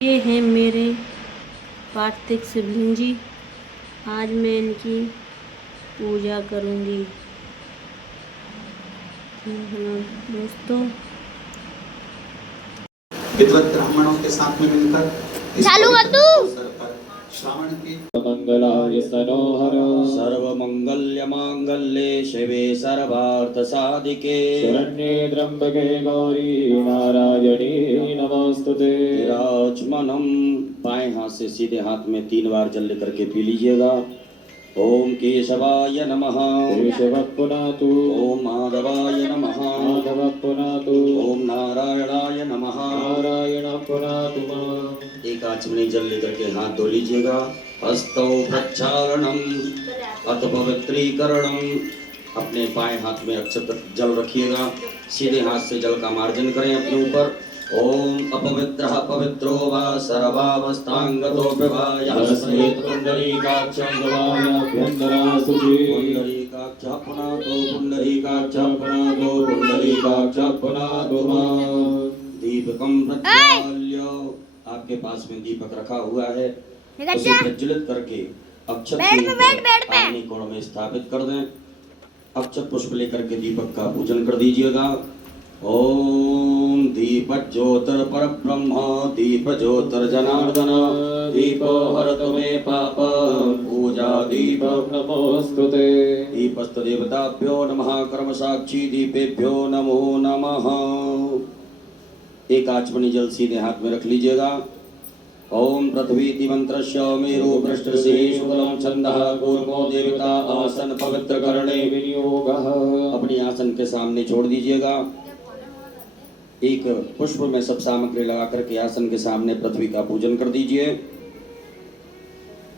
ये हैं मेरे पार्थिव शिवलिंग जी। आज मैं इनकी पूजा करूंगी। दोस्तों, विद्वत ब्राह्मणों के साथ में मिलकर चालू कर तू। श्रावण की मंगलाय सनोहर सर्वमंगल्य मांगल्ये शिवे सर्वार्थ साधिके शरण्ये त्र्यंबके गौरी नारायणी नमोस्तुते। विराजमानम। बाएं हाथ से सीधे हाथ में 3 बार जल लेकर के पी लीजिएगा। ओम केशवाय नमः। केशवः पुनातु। ओम माधवाय नमः। माधवः पुनातु। ओम नारायणाय नमः। नारायणः पुनातु। एक आचमनी जल लेकर के हाथ धो लीजिएगा। हस्तौ प्रक्षालनम अथ पवित्रीकरणम। अपने बाएं हाथ में अक्षत जल रखिएगा। सीधे हाथ से जल का मार्जन करें अपने ऊपर। ओम अपवित्रः पवित्रो वा सर्वावस्थांगतो विवाय यस्मेत् पुंडरीकाक्षं गवायाभ्यन्तरासुचि। पुंडरीकाक्षः पुनातो पुंडरीकाक्षः पुनातो पुंडरीकाक्षं पुनातु। दीपकम प्रज्वाल्य। आपके पास में दीपक रखा हुआ है, उसे प्रज्वलित करके अक्षत के ऊपर आग्नि कोण में स्थापित कर दें। अक्षत पुष्प लेकर के दीपक का पूजन कर दीजिएगा। ओम दीप ज्योतिर पर ब्रह्म दीप ज्योतिर जनार्दन दीपो हरतु मे पाप पूजा दीप नमोस्तुते। दीपस्त देवताभ्यो नमः। कर्म साक्षी दीपेभ्यो नमो नमः। एक आचमनी जल सीधे हाथ में रख लीजिएगा। ओम पृथ्वी मंत्रस्य मेरु पृष्ठस्य शुक्लम छंदः कूर्मो देवता आसन पवित्र करणे विनियोगः। अपनी आसन के सामने छोड़ दीजिएगा। एक पुष्प में सब सामग्री लगा करके आसन के सामने पृथ्वी का पूजन कर दीजिए।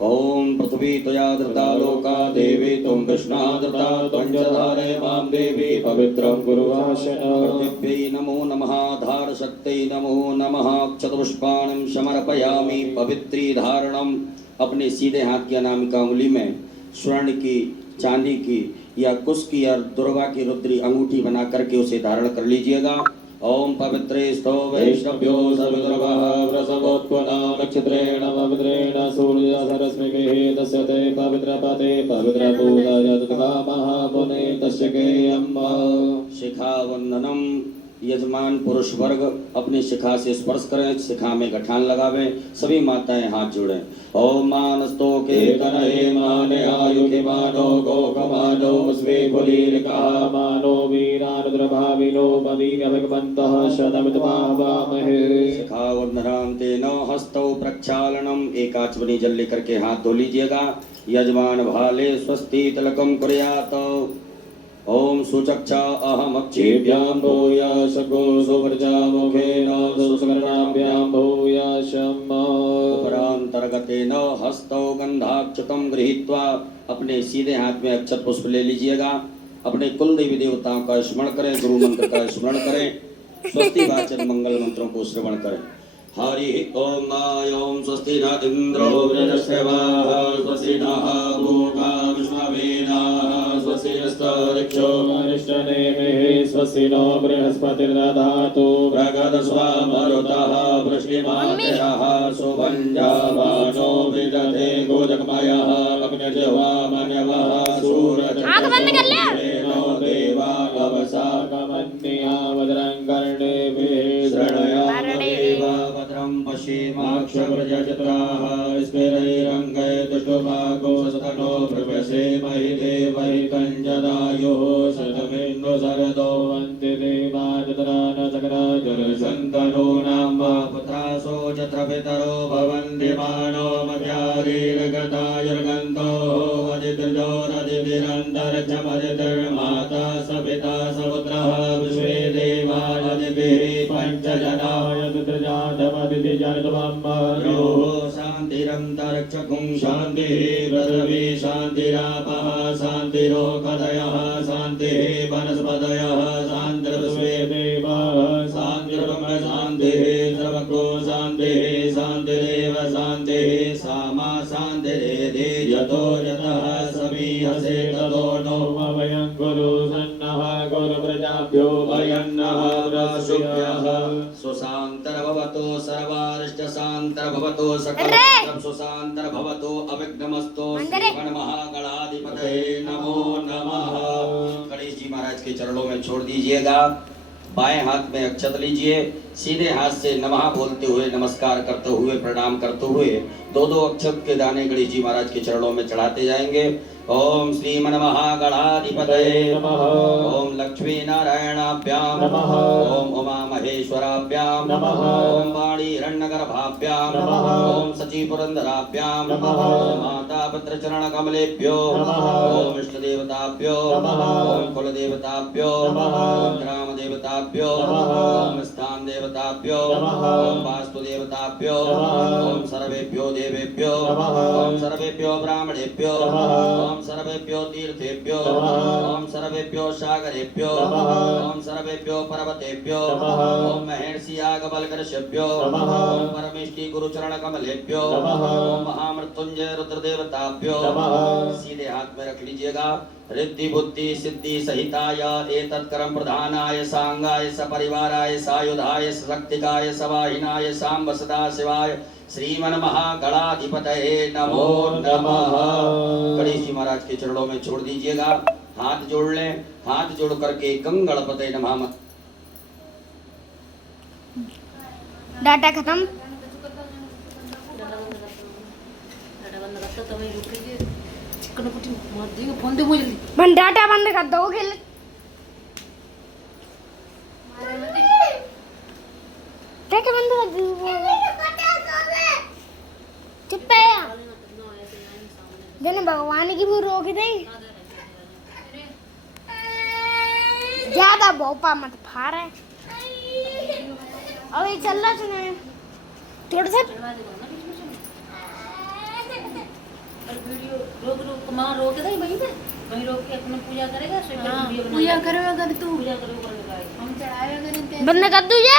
ओम पृथ्वी त्वया धृता लोका देवी त्वं कृष्णा धृता त्वं च धारय मां देवी पवित्रं कुर्वाशन। पृथिव्यै नमो नमः। धार शक्त्यै नमो नमः। क्षतपुष्पाणं समर्पयामि पवित्री धारणम। अपने सीधे हाथ की अनामिका उंगली में स्वर्ण की, चांदी की या कुश की या दुर्वा की रुद्री अंगूठी बना करके उसे धारण कर लीजिएगा। ओम पवित्रे स्तो वैष्णव्यो सवितुर्वः प्रसवोत्पन्ना नक्षत्रेण पवित्रेण सूर्यधरस्मिभिः तस्य ते पवित्रपते पवित्रपूजाय तत्कामः पुने तस्य केयम्। शिखावंदनम। यजमान पुरुष वर्ग अपनी शिखा से स्पर्श करें, शिखा में गठान लगावें। सभी माताएं हाथ जोड़ें। ओम मानस्तो के तनये माने आयुके मानो गोकमानो स्वे पुलीरिका मानो वीरानुद्रभाविनो बदीय भगवन्तः शतमितमावामहे। शिखावंदनान्तेन हस्तौ प्रक्षालनम। एक आचमनी जल लेकर के हाथ धो लीजिएगा। यजमान भाले स्वस्ति तिलकम कुर्यात्। ओम सुचक्षा अहम अक्षेभ्यां भूयाशको सुवर्जा मुखेन सुस्मरणाभ्यां भूयाशम्। उपरांतर्गतेन हस्तौ गंधाक्षतं गृहीत्वा। अपने सीधे हाथ में अक्षत पुष्प ले लीजिएगा। अपने कुल देवी देवताओं का स्मरण करें, गुरु मंत्र का स्मरण करें, स्वस्ति वाचन मंगल मंत्रों को श्रवण करें। हरि ओम ओम स्वस्ति न इंद्रो वृहस्पतिः स्वस्ति नः पूर्वा विश्ववेदाः स्वस्ति नस्तरिक्षो अरिष्टनेमिः स्वस्ति नो बृहस्पतिर्दधातु प्रगदस्वामरुतः वृष्टिमातरः सुभञ्जामानो विदधे गोजगमयः अग्निजवामन्यवः सूरजनो देवा अवसाकमन्या वज्रं कर्णेभिः शृणयामदेवा भद्रं पश्येमाक्षव्रजचत्राः स्फिरैरङ्गै दुष्टभागो सतनो प्रवेशेमहि देवै कञ्जदायुः शतमिन्दु शरदो वन्ति देवा चतुरान चक्राजरसन्तनो नाम पुत्रासो चत्र पितरो भवन्ति मानो मध्यारीर्गतायुर्गन्तो वदितृजो नदिभिरन्तरिक्षमदितिर्माता सपिता सपुत्रः विश्वे देवा नदिभिः पञ्चजनाय पितृजातमदितिजनितमम्मयोः शान्तिरन्तरिक्षकुं शान्तिः पृथिवी शान्तिरापः शान्तिरोकदयः शान्तिः वनस्पतयः शान्तिर्विश्वे देवाः शान्तिर्ब्रह्म शान्तिः सर्वको शान्तिः शान्तिरेव शान्तिः सामा शान्तिरेधि यतो यतः समीहसे ततो नो वयं गुरु सन्नः गुरुव्रज प्रजाभ्यो वयन्नः प्रसूयः सुशान्तर्भवतो सर्वारिष्टशान्तर्भवतो सकल सुशान्तर्भवतो अविघ्नमस्तो श्रीमन्महागणाधिपतये नमो नमः। गणेश जी महाराज के चरणों में छोड़ दीजिएगा। बाएं हाथ में अक्षत लीजिए, सीधे हाथ से नमः बोलते हुए नमस्कार करते हुए प्रणाम करते हुए दो दो अक्षत के दाने गणेश जी महाराज के चरणों में चढ़ाते जाएंगे। ओम श्रीमन्महागणाधिपतये नमः। ओम लक्ष्मी नारायणाभ्यां नमः। ओम उमा महेश्वराभ्यां नमः। ओम वाणी हिरण्यगर्भाभ्यां नमः। ओम सची पुरंदराभ्यां नमः। ओम माता पुत्र चरण कमलेभ्यो नमः। ओम इष्ट देवताभ्यो नमः। ओम कुल देवताभ्यो नमः। ओम ग्राम देवताभ्यो नमः। ओम स्थान देवताभ्यो नमः। ओम वास्तु देवताभ्यो नमः। ओम सर्वेभ्यो देवेभ्यो नमः। ओम सर्वेभ्यो ब्राह्मणेभ्यो नमः। ओम सर्वेभ्यो तीर्थेभ्यो ओम सर्वेभ्यो सागरेभ्यो ओम सर्वेभ्यो पर्वतेभ्यो ओम महर्षि याज्ञवल्क्येभ्यो ओम परमेष्टि गुरुचरण कमलेभ्यो ओम महामृत्युंजय रुद्र देवताभ्यो। सीधे हाथ में रख लीजिएगा। रिद्धि बुद्धि सिद्धि सहिताय एतत् कर्म प्रधानाय सांगाय सपरिवाराय सायुधाय शक्तिकाय सवाहिनाय सांब सदा शिवाय श्रीमन्महागणाधिपतये नमो नमः। गणेश जी महाराज के चरणों में छोड़ दीजिएगा। हाथ जोड़ लें। हाथ जोड़ करके गंगणपतये नमः। डाटा खत्म। मन डाटा बंद कर दो खेल। डाटा बंद कर दो। चुप है। जने भगवान की भी रोक दे। ज्यादा भोपा मत फाड़ है। अभी चल रहा सुना थोड़ा सा रोक माँ रोक दे वहीं पे वहीं रोक के अपना पूजा करेगा। पूजा करो अगर तू पूजा करो हम चढ़ाए अगर बंद कर दू ये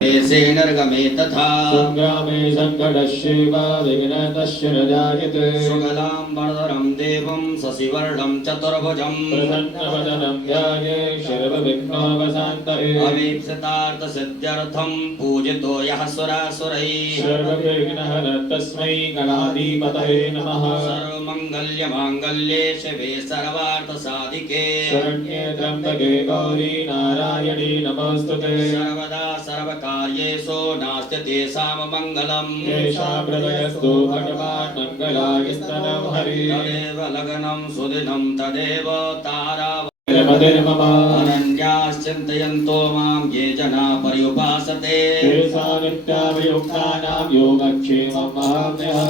ऐसे नरगमे तथा संग्रामे संकटस्यैव विघ्नतस्य न जायते सुगलां वरदरं देवं शशिवर्णं चतुर्भुजं प्रसन्नवदनं ध्याये सर्वविघ्नोपशान्तये अवीप्सितार्थसिद्ध्यर्थं पूजितो यः सुरासुरैः सर्वविघ्नहर तस्मै गणाधिपतये नमः। सर्वमङ्गल्यमाङ्गल्ये शिवे सर्वार्थसाधिके शरण्ये त्र्यम्बके गौरी नारायणी नमोस्तुते सर्वदा सर्वकार्येषु नास्ति तेषां मङ्गलम् येषां हृदयस्थो भगवान् मङ्गलायस्तनं हरि तदेव लग्नं सुदिनं तदेव तारा अनन्याश्चिन्तयन्तो मां ये जना पर्युपासते तेषां नित्याभियुक्तानां योगक्षेमं महाम्यः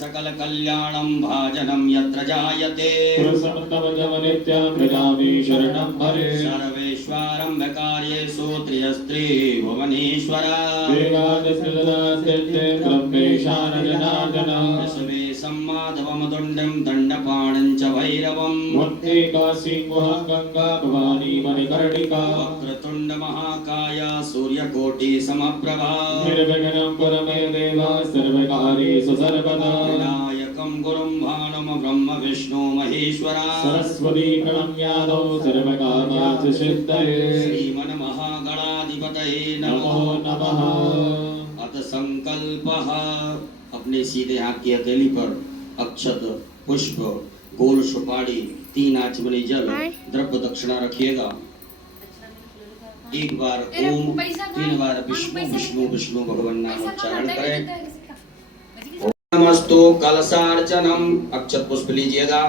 सकल कल्याणं भाजनं यत्र जायते पुरुषोत्तमं नित्यं भजामि शरणं हरे सर्वेश्वरम्भकार्येषु त्रियस्त्री भुवनेश्वरा देवादिस्थिते ब्रह्मेशान जनार्दन विश्वे सम्माधवं तुण्डं दण्डपाणं च भैरवं मुक्तिकासिंहं गंगा भवानी मणिकर्णिका वक्रतुण्ड महाकाय सूर्यकोटि समप्रभा निर्विघ्नं कुरु मे देव सर्वकार्येषु सर्वदा विनायकं गुरुं भानुं ब्रह्म विष्णु महेश्वरा सरस्वती प्रणम्यादौ सर्वकार्यार्थ सिद्धये श्रीमन्महागणाधिपतये नमो नमः। अथ संकल्पः। अपने सीधे हाथ की हथेली पर अक्षत पुष्प गोल सुपारी 3 आचमनी जल द्रव्य दक्षिणा रखिएगा। एक बार ओम 3 बार विष्णु विष्णु विष्णु भगवान नाम उच्चारण करें। नमस्तु कलशार्चनम। अक्षत पुष्प लीजिएगा।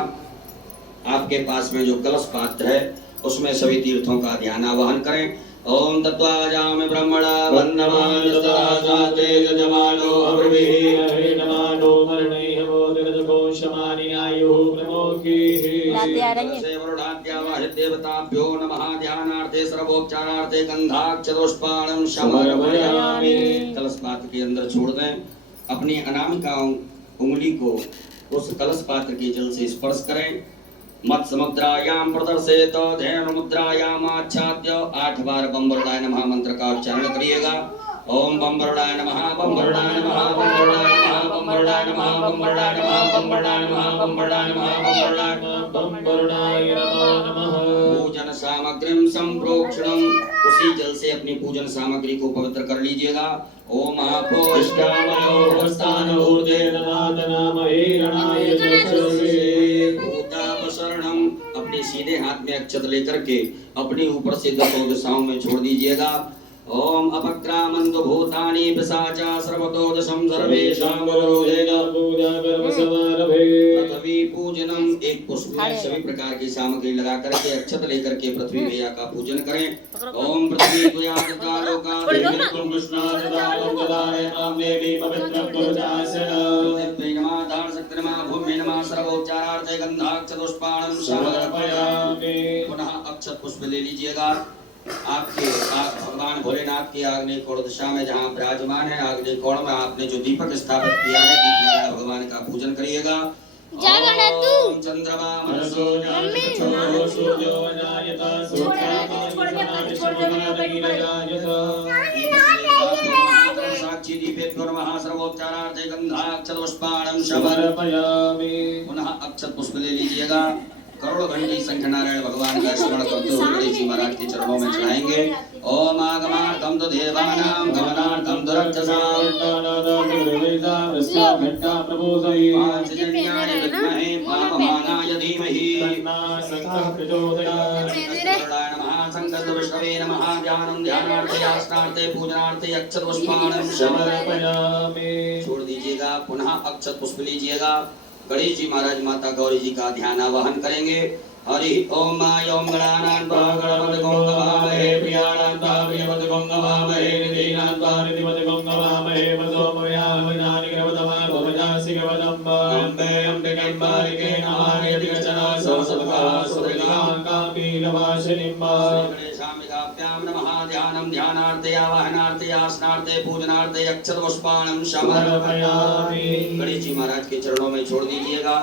आपके पास में जो कलश पात्र है उसमें सभी तीर्थों का ध्यान आवाहन करें। ओम तत्वाजामि ब्रह्मणा वन्दमानि सदासाते यजमानो अब्रवीः हरे नमानो वर्णैः बोधिरजकोशमानि आयुः प्रमोखीः सेवरुणाद्यावाहित देवताभ्यो नमः। ध्यानार्थे सर्वोपचारार्थे गंधाक्षतोष्पाणं समर्पयामि। कलश पात्र के अंदर छोड़ दें। अपनी अनामिका उंगली को उस कलश पात्र के जल से स्पर्श करें। मत्स्य मुद्रायां प्रदर्शेत धेनु मुद्रायां आच्छाद्य 8 बार बम वरुणाय नमः मंत्र का उच्चारण करिएगा। ओम बम वरुणाय नमः बम वरुणाय नमः बम वरुणाय नमः बम बम्बरडाय नमः बम्बरडाय नमः बम्बरडाय नमः बम्बरडाय नमः बम्बरडाय नमः बम्बरडाय नमः। पूजन सामग्रीम संप्रोक्षणम, उसी जल से अपनी पूजन सामग्री को पवित्र कर लीजिएगा। ओम इष्टामयो स्थान ऊर्जे ददात नाम हीरणाय चक्षुषे। भूतापसरणम, अपने सीधे हाथ में अक्षत लेकर के अपने ऊपर से 10 दिशाओं में छोड़ दीजिएगा। ओम अपक्रामंत भूतानि पिशाचा सर्वतो दशम सर्वेषां गुरुदेव पूजा कर्म समारभे। पृथ्वी पूजनम, एक पुष्प में सभी प्रकार की सामग्री लगा करके अक्षत लेकर के पृथ्वी मैया का पूजन करें। ओम पृथ्वी त्वयालोका तुम कृष्णादानं ददारे मां देवी पवित्रं कुरुदासन। प्रेमा दान सक्रमा भूमि नमः सर्वोच्चारार्थे गंधाक्षतुष्पाणं समर्पयामि। पुनः अक्षत पुष्प ले लीजिएगा। आपके भगवान भोलेनाथ की आग्नेय कोण दिशा में जहाँ विराजमान है, आग्नेय कोण में आपने जो दीपक स्थापित किया है, दीप नारायण भगवान का पूजन करिएगा। ओम चंद्रमा मनसो सूर्यो जायत साक्षी दीपेभ्यो नमः सर्वोच्चारार्थे गंधाक्षतपुष्पाणं समर्पयामि। पुनः अक्षत पुष्प ले लीजिएगा। करोड़ घंटी संख्य नारायण भगवान का स्मरण करते हुए गणेश जी महाराज के चरणों में चढ़ाएंगे। ओम आगमार्थम तो देवानां गमनार्थम तो रक्षसां पांचजन्याय विद्महे पापमानाय धीमहि नमः। संकल्प विष्णवे नमः। ध्यानं ध्यानार्थे आसनार्थे पूजनार्थे अक्षत पुष्पाणं समर्पयामि। छोड़ दीजिएगा। पुनः अक्षत पुष्प लीजिएगा। गणेश जी महाराज माता गौरी जी का ध्यान आवाहन करेंगे। हरि ओम ओम गणानां गणपति गंगवामहे प्रियानां प्रियपति गंगवामहे निधिनां निधिपति गंगवामहे वसोमयामयानि ग्रवतमा भवजासि ग्रवदम्ब अम्बे अम्बिकेम्बारिके नारायति गचना ससदका सुरलिकां कापीलवासिनीम्बा। गणेशाम्बिकाभ्यां नमः। ध्यानं ध्यानार्थे आवाहनार्थे आसनार्थे पूजनार्थे अक्षत पुष्पाणं समर्पयामि। गणेश जी महाराज के चरणों में छोड़ दीजिएगा।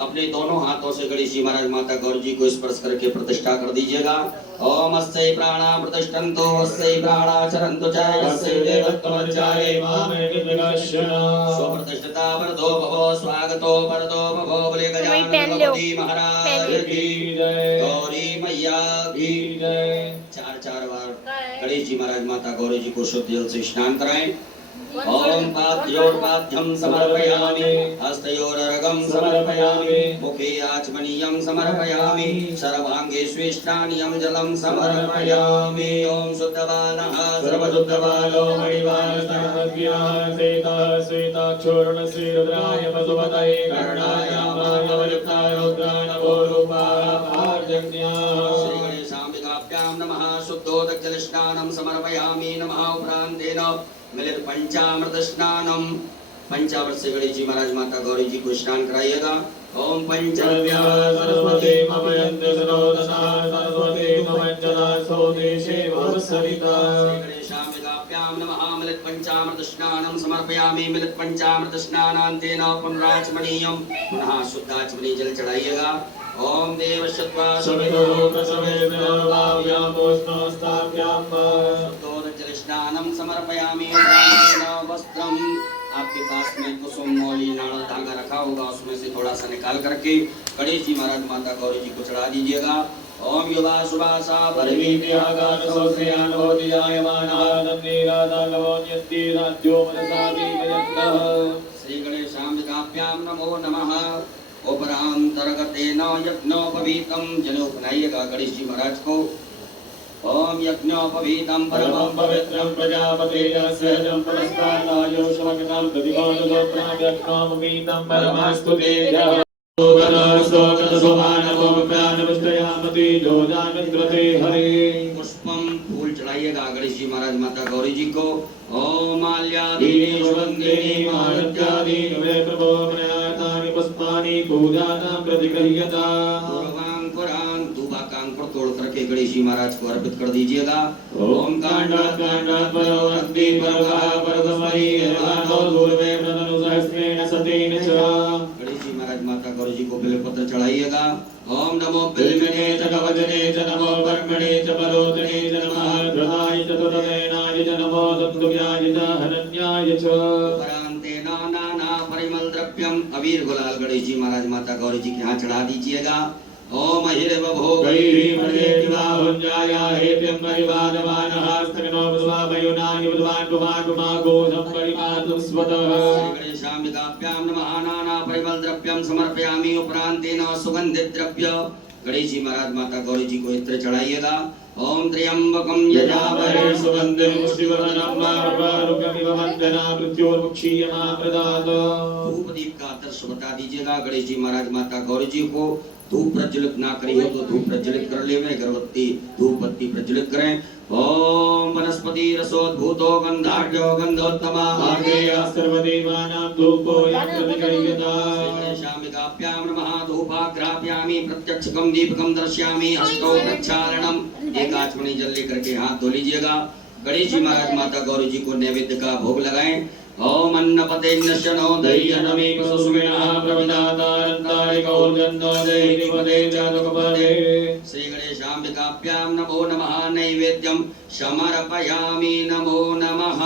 अपने दोनों हाथों से गणेश जी महाराज माता गौरी जी को स्पर्श करके प्रतिष्ठा कर दीजिएगा। ओम अस्यै प्राणा प्रतिष्ठन्तो अस्यै प्राणा चरन्तु च अस्यै देवत्वमर्चाये मामेकविगश्यना। स्वप्रतिष्ठिता वरदो भवो स्वागतो वरदो भवो बोले गजानन महाराज की जय। गौरी मैया की जय। 4 बार गणेश जी महाराज माता गौरी जी को शुद्ध जल से स्नान कराएं। ओम पाद्योर्पाद्यं समर्पयामि हस्तयोरर्घं समर्पयामि मुखे आचमनीयं समर्पयामि सर्वांगे स्वेष्टानियं जलं समर्पयामि। ओम शुद्धबालः सर्वशुद्धबालो मणिवासनव्याः श्वेताक्षोर्णश्री रुद्राय पशुपतये कर्णाय माधवयुक्ताय रुद्राणवो रूपाभार्जन्याः। श्री गणेशाम्बिकाभ्यां नमः। शुद्धोदकजलस्नानं समर्पयामि। नमः। उपरान्तेन मिलित पंचामृत स्नानम, पंचामृत से गणेश जी महाराज माता गौरी जी को स्नान कराइएगा। ओम पंचव्या सरस्वती ममयन्त सरोदसा सरस्वती ममञ्जला सोदेशे भवसरिता। गणेशाम्बिकाभ्यां नमः। मिलित पंचामृत स्नानं समर्पयामि। मिलित पंचामृत स्नानान्तेन पुनराचमनीयं, पुनः शुद्धाचमनी जल चढ़ाइएगा। ओम देवशत्वा सवितो प्रसवेतो भाव्यां पुष्पस्ताभ्यां शुद्धोदक स्नानं समर्पयामि। वस्त्रम, आपके पास में कुसुम मौली नाड़ा धागा रखा होगा, उसमें से थोड़ा सा निकाल करके गणेश जी महाराज माता गौरी जी को चढ़ा दीजिएगा। ओम युवा सुभासा श्री गणेशाम्बिकाभ्यां नमो नमः। उपरांतर्गतेन यज्ञोपवीतं, जनेऊ बनाइएगा गणेश जी महाराज को। ओम यज्ञोपवीतं परमं पवित्रं प्रजापतेयस्य जं पुरस्तादायो शमकं प्रतिपादनं यज्ञोपवीतं परमास्तुते जय। पुष्पम, फूल चढ़ाइएगा गणेश जी महाराज माता गौरी जी को। ओम माल्यादीनि वंदेनि माल्यादीनि प्रभो प्रयातानि पुष्पानि पूजानां प्रतिगृह्यता। पूर्वांकुरां, दूबा का अंकुर तोड़ करके गणेश जी महाराज को अर्पित कर दीजिएगा। ओम कांडात् कांडात् परो अग्नि परगः परगमरि एवानो दूर्वे प्रतनु सहस्रेण सतेन च। महाराज माता गौरी जी को बिल्वपत्र चढ़ाइएगा। ओम नमो बिल्वने च कवचने च नमो ब्रह्मणे च परोतने च नमः ध्रुवाय च तुरदेनाय च नमो तत्त्वज्ञाय च हनन्याय च। परान्ते नाना परिमल अबीर गुलाल गणेश जी महाराज माता गौरी जी के यहाँ चढ़ा दीजिएगा। ओम हिरव भोग गणेशाम्बिकाभ्यां नमः। नाना परिमल द्रव्यं समर्पयामि। उपरांतेन सुगंधित द्रव्य गणेश जी महाराज माता गौरी जी को इत्र चढ़ाइएगा। ओम त्र्यंबकं यजामहे सुगंधिं पुष्टिवर्धनम् आरोग्यमिव वन्दना मृत्योर्मुक्षीयमामृतात्। धूप दीप का आदर्श बता दीजिएगा। गणेश जी महाराज माता गौरी जी को धूप प्रज्वलित ना करी हो तो धूप प्रज्वलित कर ले में अगरबत्ती धूप बत्ती प्रज्वलित करें। ओम वनस्पति रसोद्भूतो गंधाढ्यो गंधोत्तमा आर्गेय सर्वदेवानां धूपो यज्ञविकल्यता। गणेशाम्बिकाभ्यां नमः। धूपाग्रापयामि प्रत्यक्षकं दीपकं दर्शयामि। अष्टौ प्रक्षालनम्। एक आचमनी जल लेकर के हाथ धो लीजिएगा। गणेश जी महाराज माता गौरी जी को नैवेद्य का भोग लगाएं। ओम अन्नपते नश्यनो दह्यनमे सुसुमेनः प्रविदातारन्ताय गौर्जन्नो देहिपदे जातकपदे। श्री गणेशाम्बिकाभ्यां नमो नमः। नैवेद्यं समर्पयामि। नमो नमः।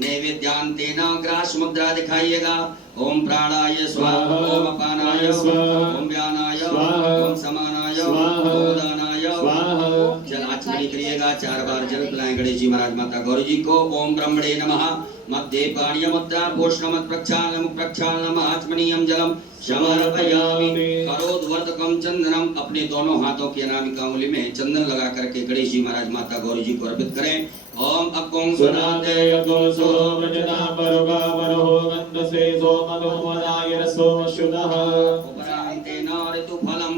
नैवेद्यांतेन ग्रास मुद्रा दिखाइएगा। ओम प्राणाय स्वाहा। ओम अपानाय स्वाहा। ओम व्यानाय स्वाहा। ओम समानाय स्वाहा। ओम दानाय स्वाहा। जल आचमनी करिएगा। 4 बार जल पिलाएं गणेश जी महाराज माता गौरी जी को। ओम ब्रह्मणे नमः। मध्ये पाणिय मुद्रा पोषणमत प्रक्षालनम प्रक्षालनम आचमनीयम जलम समर्पयामि। करोद्वर्तकम चंदनम। अपने दोनों हाथों की अनामिका उंगली में चंदन लगा करके गणेश जी महाराज माता गौरी जी को अर्पित करें। ओम अकुं सुनाते यकोसो प्रजता परोगा वरो गंधसे सोमदो वदाय रसो शुद्धः। उपरांतेन ऋतुफलम।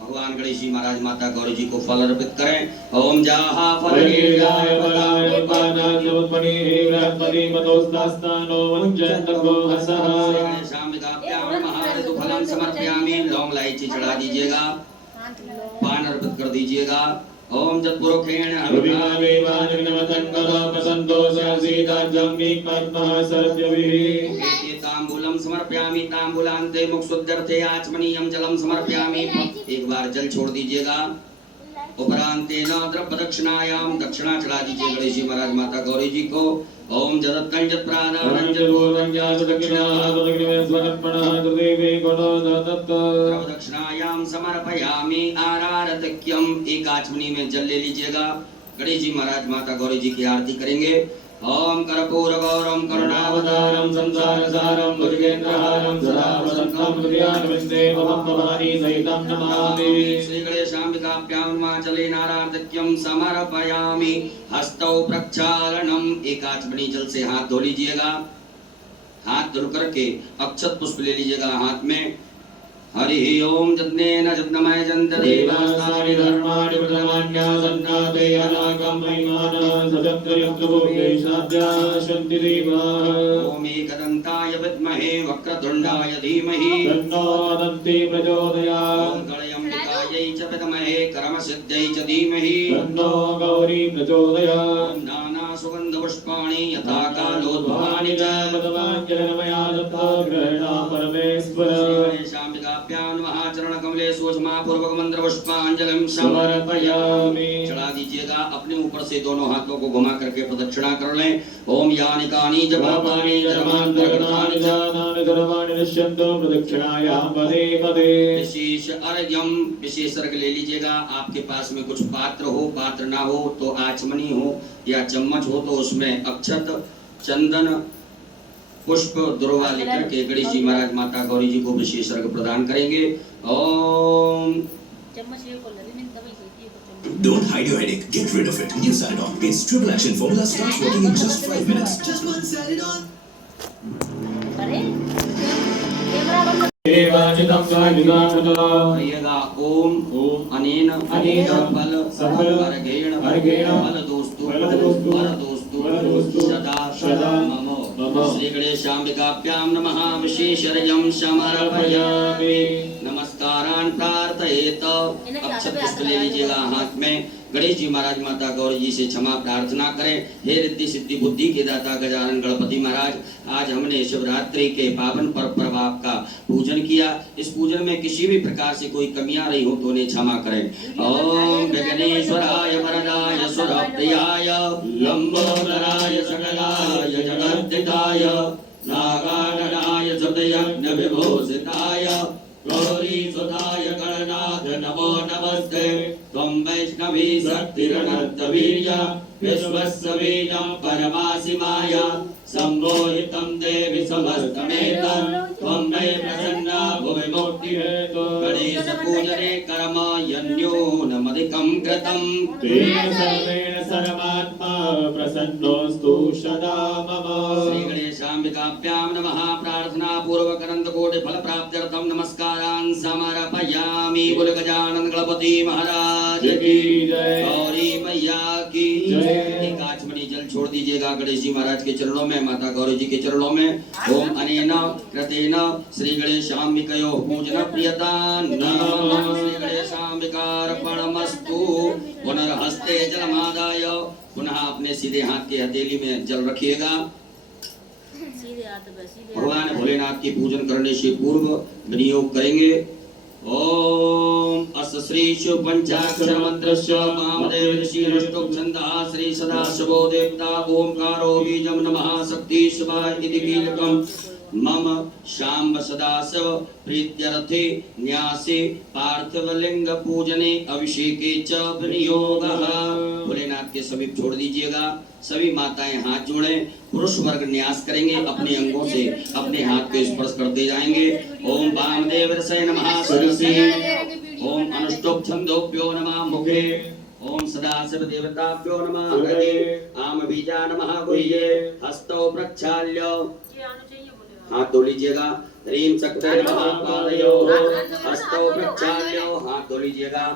भगवान गणेश जी महाराज माता गौरी जी को फल अर्पित करें। ओम जाहा फलगीर्याय फलाय पानाय उत्पन्ने बृहस्पति मतोस्तास्तानो वंजन्तको हसः। गणेशाम्बिकाभ्यां नमः। ऋतुफलम समर्पयामि। लौंग इलायची चढ़ा दीजिएगा। पान अर्पित कर दीजिएगा। ओम जत्पुरुखेण अभिमावेवानिमतंकरो प्रसन्नोषसीताजंगिकपद्मः सर्वभिः। तांबूलम समर्पयामि। तांबूलान्ते मुक्षुद्ध्यर्थे आचमनीयं जलम समर्पयामि। एक बार जल छोड़ दीजिएगा। उपरांतेन द्रव्य दक्षिणायाम दक्षिणा चढ़ा दीजिए गणेश जी महाराज माता गौरी जी को। ओम जदत्तं जत्प्रादानं जपूर्वं दक्षिणाः दक्षिणे स्वनर्पणः देवे गुणो दत्त। दक्षिणायाम समर्पयामि आरारतक्यम। एक आचमनी में जल ले लीजिएगा। गणेश जी महाराज माता गौरी जी की आरती करेंगे। ओम कर्पूर गौरम करुणावतारम संसारसारम भुजगेन्द्रहारम सदा वसंतं हृदयारविन्दे भवं भवानी सहितं नमामि। श्री गणेशाम्बिकाभ्यां नमः। जले नारायणत्यं समर्पयामि। हस्तौ प्रक्षालनम। एक आचमनी जल से हाथ धो लीजिएगा। हाथ धो करके अक्षत पुष्प ले लीजिएगा हाथ में। हरि ओम जज्ञेन जज्ञमय जन्त देवास्तानि धर्माणि प्रथमान्यासन्नाते अनागम महिमानः सदत्तयत्रभूतेशाद्या शन्ति देवाः। ओम एकदन्ताय विद्महे वक्रतुण्डाय धीमहि तन्नो दन्ति प्रचोदयात्। ओम गणयम्बिकायै च विद्महे कर्मसिद्ध्यै च धीमहि तन्नो गौरी प्रचोदयात्। ओम नाना सुगन्धपुष्पाणि यथा कालोद्भवानि च पदवाञ्जलिर्मया दत्ता ग्रहणा परमेश्वर। चरण कमले सूक्ष्मा पूर्वक मंत्र पुष्पांजलिं समर्पयामि। चढ़ा दीजिएगा। अपने ऊपर से दोनों हाथों को घुमा करके प्रदक्षिणा कर लें। ओम यानि कानि जपापानि धर्मान्तरगतानि दानानि सर्वाणि नश्यन्तु प्रदक्षिणायां पदे पदे। विशेष अर्घ्यम। विशेष अर्घ ले लीजिएगा। आपके पास में कुछ पात्र हो, पात्र ना हो तो आचमनी हो या चम्मच हो तो उसमें अक्षत चंदन पुष्प दुर्वा लेकर के गणेश जी महाराज माता गौरी जी को विशेष अर्घ प्रदान करेंगे। ओम Don't hide your headache. Get rid of it. New Saridon. Its triple action formula starts working in just 5 minutes. Just one Saridon. कहिएगा ओम अनेन सफल अर्घेण फलदोस्तु सदा मम। श्री गणेशाम्बिकाभ्यां नमः। विशेष अर्घ्यं समर्पयामि। नमस्कारान् प्रार्थयेत। अक्षत पुष्प ले लीजिएगा हाथ में। गणेश जी महाराज माता गौरी जी से क्षमा प्रार्थना करें। हे रिद्धि सिद्धि बुद्धि के दाता गजानन गणपति महाराज, आज हमने शिवरात्रि के पावन पर्व पर आपका पूजन किया। इस पूजन में किसी भी प्रकार से कोई कमियां रही हो तो उन्हें क्षमा करें। ओम विघ्नेश्वराय वरदाय सुरप्रियाय लंबोदराय सकलाय जगद्दिताय नागाननाय हृदय यज्ञ विभूषिताय गौरी सुताय गणनाथ नमो नमस्ते त्वं वैष्णवी शक्तिरनन्तवीर्य विश्वस्य बीजं परमासिमाय सम्मोहितं देवि समस्तमेतं त्वं मे प्रसन्ना भुवि मुक्तिहेतु गणेश पूजने कर्म यन्यूनमधिकं कृतं तेन सर्वेण सर्वात्मा प्रसन्नोऽस्तु सदा मम श्री गणेशाम्बिकाभ्यां नमः प्रार्थना पूर्वक अनंत कोटि फल प्राप्त्यर्थं नमस्कारान् समर्पयामि बोल गजानन गणपति महाराज की जय। गौरी मैया की जय। एक आचमनी जल छोड़ दीजिएगा गणेश जी महाराज के चरणों में माता गौरी जी के चरणों में ओम अनेन कृतेन श्री गणेशाम्बिकयो पूजन प्रियता नमः श्री गणेशाम्बिकार्पणमस्तु पुनर्हस्ते जलमादाय पुनः अपने सीधे हाथ के हथेली में जल रखिएगा सीधे हाथ पे सीधे भगवान भोलेनाथ की पूजन करने से पूर्व विनियोग करेंगे ओम अस श्री शिव पंचाक्षर मंत्रस्य कामदेव ऋषि अष्टोक छंदः श्री सदाशिवो देवता ओमकारो बीजं नमः शक्ति शिवाय इति कीलकं मम शाम्ब सदाशिव प्रीत्यर्थे न्यासे पार्थिवलिंग पूजने अभिषेके च विनियोगः भोलेनाथ के समीप छोड़ दीजिएगा सभी माताएं हाथ जोड़ें पुरुष वर्ग न्यास करेंगे अपने अंगों से अपने हाथ को स्पर्श करते जाएंगे ओम वामदेव रसे नमः शिरसि ओम अनुष्टुप छंदोभ्यो नमः मुखे ओम सदाशिव देवताभ्यो नमः हृदये आम बीजा नमः गुह्ये हस्तौ प्रक्षाल्य हाथ धो लीजिएगा ह्रीं शक्ते नमः पादयोः हस्तौ प्रक्षाल्य हाथ धो लीजिएगा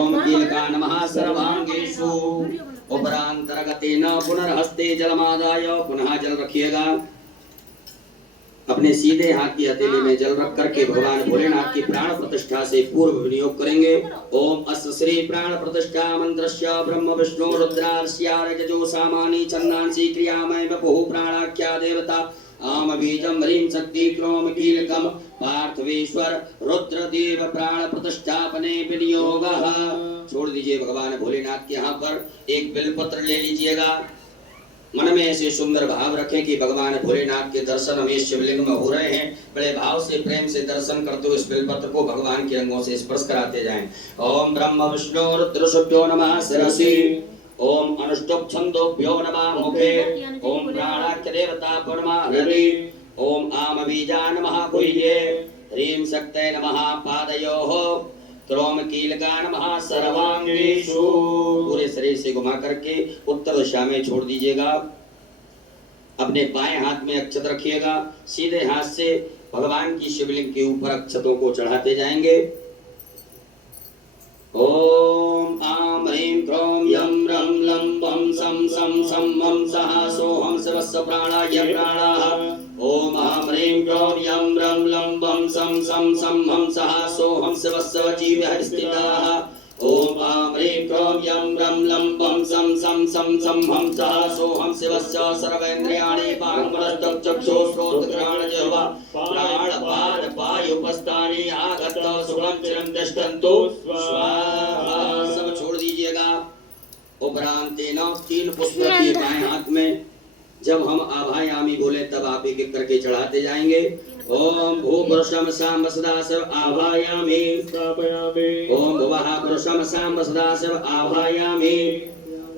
ओम कीलका नमः सर्वांगेषु उपरांतरगतेन पुनर्हस्ते जलमादाय पुनः जल रखिएगा अपने सीधे हाथ की हथेली में जल रख करके भगवान भोलेनाथ की प्राण प्रतिष्ठा से पूर्व विनियोग करेंगे ओम अस्य श्री प्राण प्रतिष्ठा मंत्रस्य ब्रह्म विष्णु रुद्रार्ष्या रजो सामानि छंदांसि क्रियामय वपुः प्राणाख्या देवता आम बीजम ह्रीं शक्ति क्रोम कीलकम पार्थवेश्वर रुद्रदेव प्राण प्रतिष्ठापने विनियोगः छोड़ दीजिए भगवान भोलेनाथ के यहाँ पर एक बेलपत्र ले लीजिएगा मन में ऐसे सुंदर भाव रखें कि भगवान भोलेनाथ के दर्शन हमें शिवलिंग में हो रहे हैं बड़े भाव से प्रेम से दर्शन करते हुए इस बेलपत्र को भगवान के अंगों से स्पर्श कराते जाएं ओम ब्रह्म विष्णु रुद्रशुभ्यो नमः शिरसि ओम अनुष्टुप छंदोभ्यो नमः मुखे ओम प्राणाख्य देवताभ्यो नमः हृदये ओम आम बीजा नमः गुह्ये ह्रीं शक्ते नमः पादयोः क्रोम कीलका नमः सर्वांगेषु पूरे शरीर से घुमा करके उत्तर दिशा में छोड़ दीजिएगा अपने बाएं हाथ में अक्षत रखिएगा सीधे हाथ से भगवान की शिवलिंग के ऊपर अक्षतों को चढ़ाते जाएंगे ओम आम ह्रीं क्रोम यम रम लम वम सम सम सम मम सह सोहम शिवस्य प्राणाय प्राणाः ओम आम ह्रीं क्रोम यम रम लम वम सम सम सम मम सह सोहम शिवस्य वजीवः स्थिताः ओम आम ह्रीं क्रोम यम रम लम वम सम सम सम सम मम सह सोहम शिवस्य सर्वेन्द्रियाणि पांगुरश्चक्षुश्रोत्रघ्राण जिह्वा प्राणपाद पायुपस्थानि आगत सुखं चिरं तिष्ठन्तु स्वाहा सब छोड़ दीजिएगा उपरांतेन 3 पुष्प रखिए बाएं हाथ में जब हम आभायामी बोले तब आप एक एक करके चढ़ाते जाएंगे ओम भूपुरुषम साम्ब सदाशिव आभायामि स्थापयामि ओम भुवः पुरुषम साम्ब सदाशिव आभायामि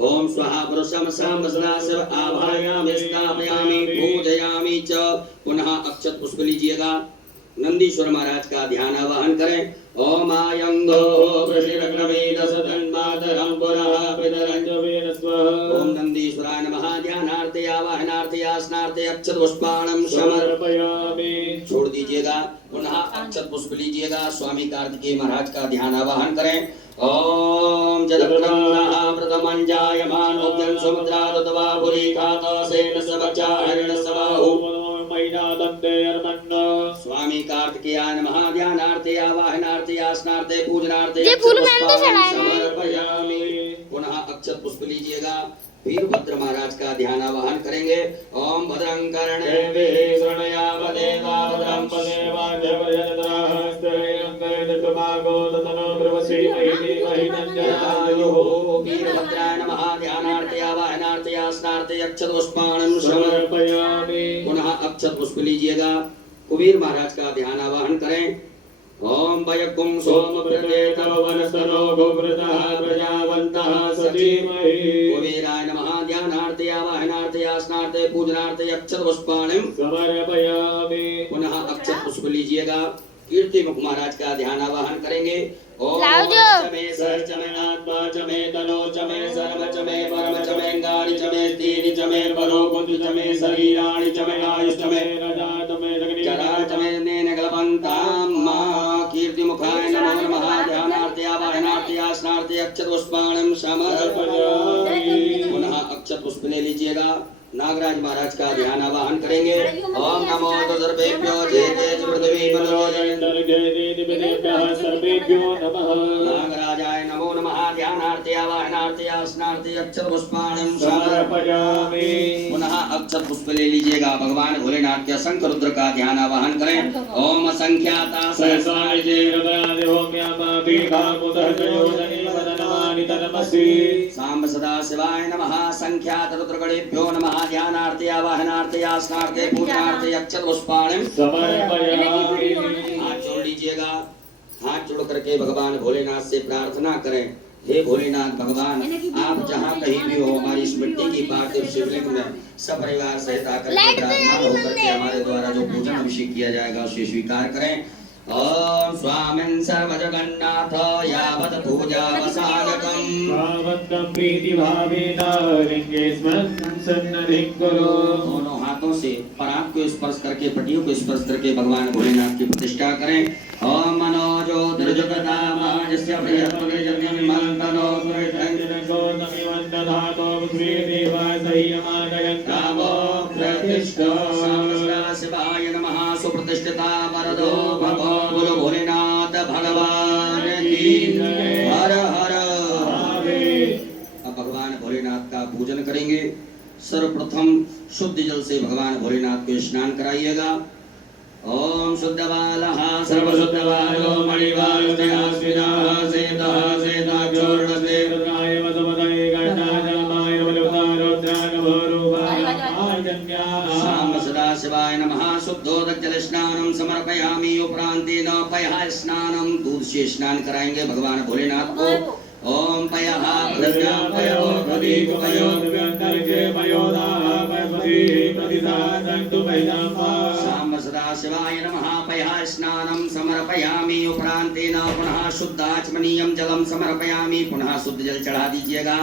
ओम स्वाहा पुरुषम साम्ब सदाशिव आभायामि स्थापयामि पूजयामि च पुनः अक्षत पुष्प लीजिएगा नंदीश्वर महाराज का ध्यान आवाहन करें ओम आयंगो वृषिरग्रवेदसधन्मातरं पुरः पितरञ्जवेन स्वः ओम नंदीश्वराय नमः ध्यानार्थे आवाहनार्थे आसनार्थे अक्षत पुष्पाणं समर्पयामि छोड़ दीजिएगा पुनः अक्षत पुष्प लीजिएगा स्वामी कार्तिकेय महाराज का ध्यान आवाहन करें ओम जलक्रमणः व्रतमञ्जायमानोद्यं समुद्रारुतवा पुरीखातसेन सवचा हरिणसवाहु स्वामी कार्तिकेयाय नमः ध्यानार्थे आवाहनार्थे आसनार्थे पूजनार्थे ये फूल मैंने तो चढ़ाए हैं। समर्पयामि पुनः अक्षत पुष्प लीजिएगा वीरभद्र महाराज का ध्यान आवाहन करेंगे ओम भद्रं कर्णेभिः शृणुयाम देवा भद्रं पश्येमाध्यवर्यजत्राः स्थिरैरङ्गैर्दशभागो ततनो ब्रवसीमहि धीमहि तञ्जयायुः वीरभद्राय नमः ध्यानार्थे आवाहनार्थे आसनार्थे अक्षत पुष्पाणं समर्पयामि पुनः अक्षत पुष्प लीजिएगा कुबेर महाराज का ध्यान आवाहन करें। ओम वयकुं सोम प्रदेतव वनस्तनो गोवृतः प्रजावन्तः सजीमहि। कुबेराय नमः। ध्यानार्थे आवाहनार्थे आसनार्थे पूजनार्थे अक्षत पुष्पाणि समर्पयामि। पुनः अक्षत पुष्प लीजिएगा। कीर्ति मुख महाराज का ध्यान आवाहन करेंगे। ओम लाउजो। चमे सर चमे आत्मा चमे तनो चमे सर्व चमे परम चमे गानि चमे तीनि चमे परो बुद्धि चमे शरीराणि चमे आयुष चमे चरा चमे नेन गलपन्ताम मा। कीर्ति मुखाय नमो नमः। ध्यानार्थे आवाहनार्थे आसनार्थे अक्षत पुष्पाणि समर्पयामि। पुनः अक्षत पुष्प ले लीजिएगा। नागराज महाराज का ध्यान आवाहन करेंगे। ओम नमो सर्वेभ्यो जे पृथ्वी सर्वेभ्यो नमः। नागराजाय नमो नमः। ध्यानार्थे आवाहनार्थे आसनार्थे अक्षत पुष्पाणि समर्पयामि। पुनः अक्षत पुष्प ले लीजिएगा। भगवान भोलेनाथ के शंख रुद्र का ध्यान आवाहन करें। ओम असंख्याता सहस्राणि चेरदानि होम्यामापि कामुदर्जयोजनि वदनमानि तनमसि। सांब सदा शिवाय नमः। संख्यात रुद्रगणेभ्यो नमः। ध्यानार्थे आवाहनार्थे आसनार्थे पूजनार्थे अक्षत पुष्पाणि समर्पयामि। हाथ जोड़ लीजिएगा। हाथ जोड़ करके भगवान भोलेनाथ से प्रार्थना करें। हे भोलेनाथ भगवान, आप जहाँ कहीं भी हो, हमारी इस मिट्टी की पार्थिव शिवलिंग में सपरिवार सहित आकर विराजमान होकर के हमारे द्वारा जो पूजन अभिषेक किया जाएगा उसे स्वीकार करें। ओम स्वामिन् सर्वजगन्नाथ यावत् पूजावसानकम् भावन्तं प्रीतिभावेन लिङ्गेऽस्मिन् सन्निधिं कुरु। दोनों हाथों से पराग को स्पर्श करके, पटियों को स्पर्श करके भगवान भोलेनाथ की प्रतिष्ठा करें। ओम मनोजो दुर्जगतामाजस्य प्रियपरिजन्यमिमन्तनो दुर्जन्यको नमिवन्दधातो श्रीदेवाय संयमादयन्तावो प्रतिष्ठा। शिवाय नमः। सुप्रतिष्ठिता वरदो भगो बोलो भोलेनाथ भगवान की हर हर। अब भगवान भोलेनाथ का पूजन करेंगे। सर्वप्रथम शुद्ध जल से भगवान भोलेनाथ को स्नान कराइएगा। ओम शुद्धवालः सर्वशुद्धवालो मणिवालस्मिनः सेतः सेताक्षोर्णसे रुद्राय वसुमतये गणाजलमाय बलवतारोद्राय नभोरूपाय आजन्याः। सांब सदा शिवाय नमः। शुद्धोदक जल स्नानं समर्पयामि। उपरांतेन पयः स्नानं, दूध से स्नान कराएंगे भगवान भोलेनाथ को। ओम पयः पृथ्व्यां पयो प्रदीप पयो दिव्यांतरिक्षे पयोदाः पयस्पति प्रतिसादन्तु पयदाम्बा। सांब सदा शिवाय नमः। पयः स्नानं समर्पयामि। उपरांतेन पुनः शुद्धाचमनीयं जलं समर्पयामि। पुनः शुद्ध जल चढ़ा दीजिएगा।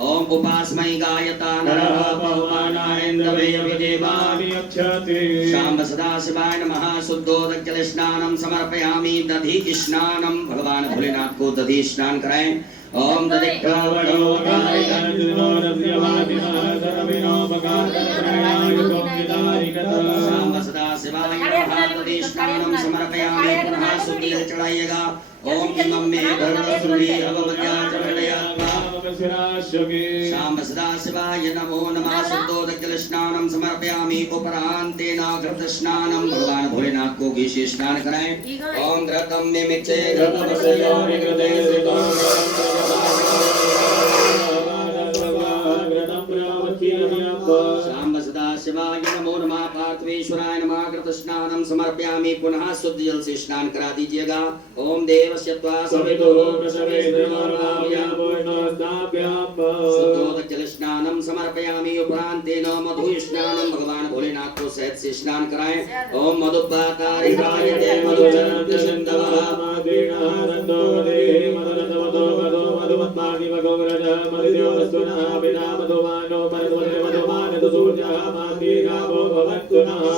ओम उपास्मै गायता नरः पवमानायन्द्रवे विदेवानि अक्षते। सांब सदा शिवाय नमः। शुद्धोदक जल स्नानं समर्पयामि। दधि स्नानं, भगवान भोलेनाथ को दधि स्नान कराएं। ओम दधिक्रावणो गायतनो रव्यवादिनः सर्विनो भगातप्रयायुगोमितारिकतः। सांब सदा शिवाय नमः। दधि स्नानं समर्पयामि। पुनः शुद्ध जल चढ़ाइएगा। ओम इमं मे धर्मश्रुति अवमध्याचरणया सांब सदा शिवाय नमो नमः। शुद्धोदक जल स्नानं समर्पयामि। उपरांतेन घृत स्नानं, भगवान भोलेनाथ को घी से स्नान कराएं। ओम घृतं निमिच्चे घृतमस्यो निकृते सितो सांब सदा शिवाय नमो नमः। पार्थवेश्वराय नमः। घृत स्नानं समर्पयामि। पुनः शुद्ध जल से स्नान करा दीजिएगा। ओम देवस्य त्वा सवितुः प्रसवे देवार्यां शुद्धोदक जल स्नानं समर्पयामि। उपरांतेन मधु स्नानं, भगवान भोलेनाथ को शहद से स्नान कराएं। ओम मधुपातारिकायते मधुचरन्ति सिन्धवः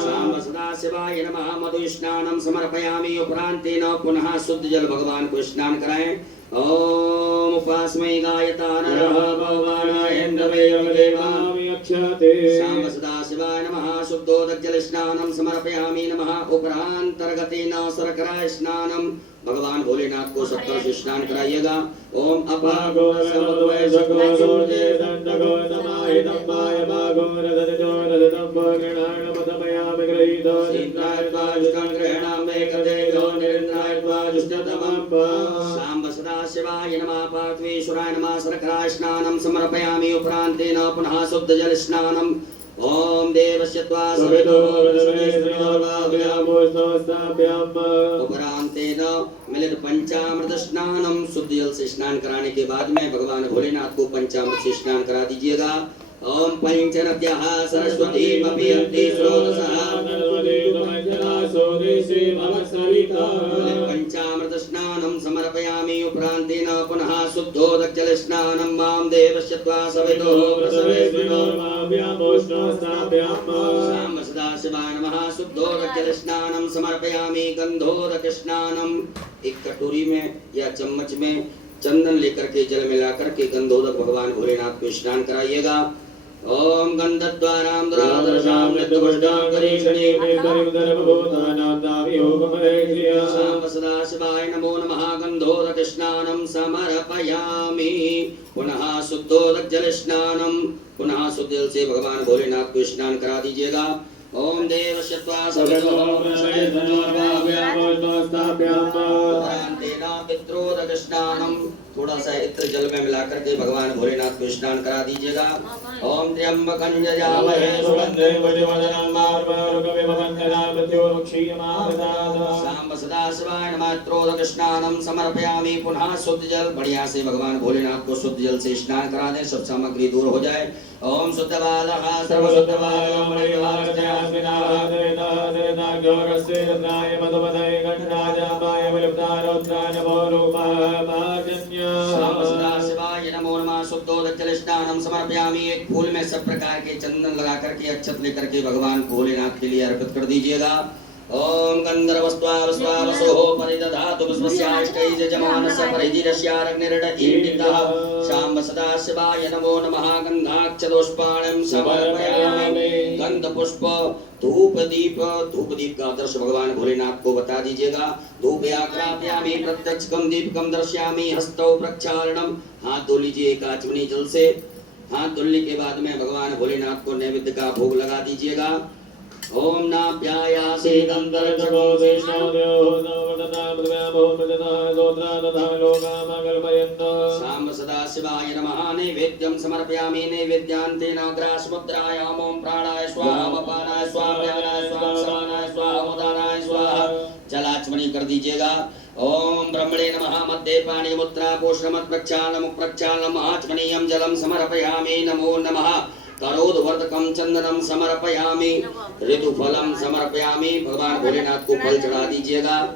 सांब सदा शिवाय नमः। मधु स्नानं समर्पयामि। उपरांतेन पुनः शुद्ध जल भगवान को स्नान कराएं। ओम उपास्मै गायता नरः पवमानायन्द्रवे देवानि अक्षते। सांब सदा शिवाय नमः। शुद्धोदक जल स्नानं समर्पयामि। नमः। उपरांतर्गतेन शर्करा स्नानं, भगवान भोलेनाथ को सत्तर से स्नान कराइएगा। ओम अपागो सर्वद्वैसको सूर्ये दंडको नमाहितम्बाय भागो रदतो रदतम्बो गणाणपतमयामि गृहीतो निन्द्रायत्वा जुष्टं गृह्णामि कदेगो निन्द्रायत्वा जुष्टतमम्बा। सांब सदा शिवाय नमः। पार्थवेश्वराय नमः। शर्करा स्नानं समर्पयामि। उपरांतेन पुनः शुद्ध जल स्नानं। ओम देवस्य त्वा सवितो वदवे श्रीमाभ्यामोष्णोस्ताभ्याम उपरांतेन मिलित पंचामृत स्नानम शुद्ध जल से स्नान कराने के बाद में भगवान भोलेनाथ को पंचामृत से स्नान करा दीजिएगा। ओम पंचनद्यः सरस्वती मपियन्ति स्रोतसः पंचामृत स्नानं समर्पयामि। उपरांतेन पुनः शुद्धोदक जल स्नानं मां देवस्य त्वा सवितो शाम सदाशिवाय नमः। शुद्धोदक जल स्नानं समर्पयामि। गंधोदक स्नानं एक कटोरी में या चम्मच में चंदन लेकर के जल मिला करके गंधोदक भगवान भोलेनाथ को स्नान कराइएगा। ओम गंधद्वारां दुरादर्शां नित्यपुष्टां करीषणी परिमदरभूतानां दावियोगमरेक्ष्या शाम सदाशिवाय नमो नमः। गंधोदक स्नानं समर्पयामि। पुनः शुद्धोदक जल स्नानं पुनः शुद्ध जल से भगवान भोलेनाथ को स्नान करा दीजिएगा। ओम देवस्य त्वा सवितो पित्रोदक स्नानं थोड़ा सा इत्र जल में मिला करके भगवान भोलेनाथ को स्नान करा दीजिएगा। ओम त्र्यंबकं यजामहे सुगंधिं पुष्टिवर्धनं शाम सदाशिवाय नमः। त्रोदक स्नानं समर्पयामि। पुनः शुद्ध जल बढ़िया से भगवान भोलेनाथ को शुद्ध जल से स्नान करा दें, सब सामग्री दूर हो जाए। ओम शुद्धबालः सर्वशुद्धबालो सदाशिवाय नमो नमः। शुद्धोदक जल स्नानं समर्पयामि। एक फूल में सब प्रकार के चंदन लगा करके अक्षत लेकर के भगवान भोलेनाथ के लिए अर्पित कर दीजिएगा। ओम गंधर्वस्त्वावस्वावसोः परिदधातु पुष्पस्याष्टैः यजमानस्य परिधिरस्याग्निर्डईडितः शाम सदाशिवाय नमो नमः। गंधाक्षतोष्पाणं समर्पयामि। गंध पुष्प धूप दीप का आदर्श भगवान भोलेनाथ को बता दीजिएगा। धूपयाग्रापयामि प्रत्यक्षकं दीपकं दर्शयामि। हस्तौ प्रक्षालनम हाथ धो लीजिए काचमनी जल से। हाथ धुलने के बाद में भगवान भोलेनाथ को नैवेद्य का भोग लगा दीजिएगा। ओम नाभ्यायासे गंधर्वो शाम सदाशिवाय नमः। नैवेद्यं समर्पयामि। नैवेद्यान्तेन ग्रासमुद्रायाम् ओम प्राणाय स्वाहा अपानाय स्वाहा व्यानाय स्वाहा समानाय स्वाहा उदानाय स्वाहा जलाचमनी कर दीजिएगा। ओम ब्रह्मणे नमः। मध्ये पाणि मुद्रा पोषणमत् प्रक्षालनम प्रक्षालनम आचमनीयं जलं समर्पयामि। नमो नमः। करोदवर्धकं चंदनम समर्पयामि। ऋतुफलम समर्पयामि। भगवान भोलेनाथ को फल चढ़ा दीजिएगा।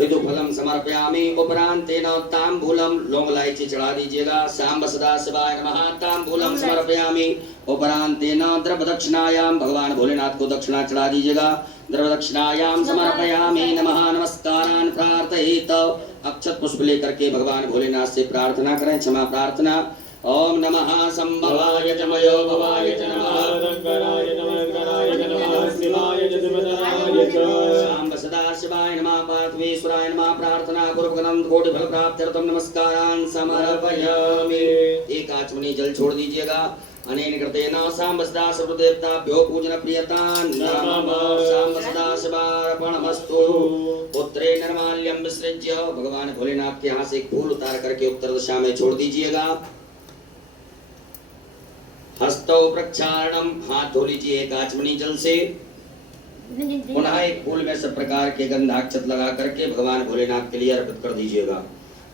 ऋतुफलम समर्पयामि। उपरांतेन तांबूलम लौंग इलायची चढ़ा दीजिएगा। शाम सदाशिवाय नमः। तांबूलम समर्पयामि। उपरांतेन द्रव्य दक्षिणायाम भगवान भोलेनाथ को दक्षिणा चढ़ा दीजिएगा। द्रव्य दक्षिणायाम समर्पयामि। नमः नमस्कारान् प्रार्थयेत। अक्षत पुष्प लेकर के भगवान भोलेनाथ से प्रार्थना करें, क्षमा प्रार्थना। ओम नमः संभवाय च मयो भवाय च नमः शंकराय नमः शिवाय च शिवतराय च शाम सदाशिवाय नमः। पार्थवेश्वराय नमः। प्रार्थना पूर्वकं कोटि फल प्राप्त्यर्थं नमस्कारान् समर्पयामि। एक आचमनी जल छोड़ दीजिएगा। अनेन कृतेन शाम सदाशिवदेवताभ्यो पूजन प्रियतान् नमः। शाम सदाशिवार्पणमस्तु। पुत्रे निर्माल्यं विसृज्य भगवान भोलेनाथ के यहाँ से एक फूल उतार करके उत्तर दिशा में छोड़ दीजिएगा। हस्तौ प्रक्षालनम हाथ धो लीजिए एक आचमनी जल से। पुनः एक फूल में सब प्रकार के गंधाक्षत लगा करके भगवान भोलेनाथ के लिए अर्पित कर दीजिएगा।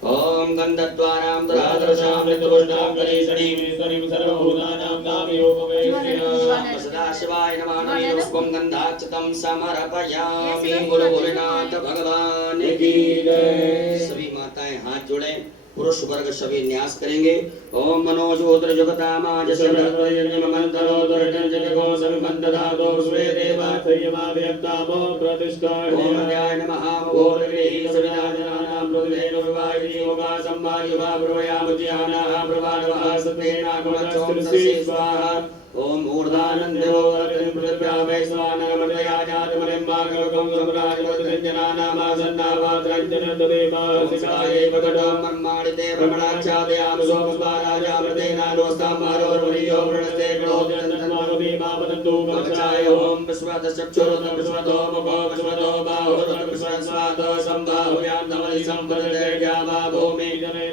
ओम गंधद्वारां दुरादर्शां नित्यपुष्टां करीषणीं सर्वभूतानां दावियोगमरेक्ष्या सदाशिवाय नमः। नमोऽस्तं गंधाक्षतं समर्पयामि। बोलो भोलेनाथ भगवान की जय। सभी माताएं हाथ जोड़ें। पुरुष वर्ग सभी न्यास करेंगे। ओम मनोजोद्र जुगतामाज सर्वयज्ञमंतरो दुर्जनजगो सविमंतदातो स्वेदेवा संयमाव्यक्तामो प्रतिष्ठाय ओम ध्याय नमः। भोरग्रही सविदाजनानां मृगदेव विवाहिनी योगा संवायुवा प्रवयामुज्यानाः प्रवाणवः सत्वेनागमनस्तुलसी स्वाहा। ओम ऊर्ध्वानन्दो रतिं पृथिव्या वैश्वानरमदया जातमलिं मार्गकं सम्राजवदञ्जनानामासन्नापात्रञ्जनन्ददेवासिकायै वगडो मर्माणिते भ्रमणाच्छादयामि सोमस्वाराजामृतेनानोस्तां मारोर्वरीयो वृणस्ते गणोजन्तन्मारुदीमाव वदन्तु कवचाय ओम विश्वदशक्षुरुत विश्वदो मुखो विश्वदो बाहुरुत विश्वस्वाद संबाहुयां नमः संपदते ज्ञावा भूमि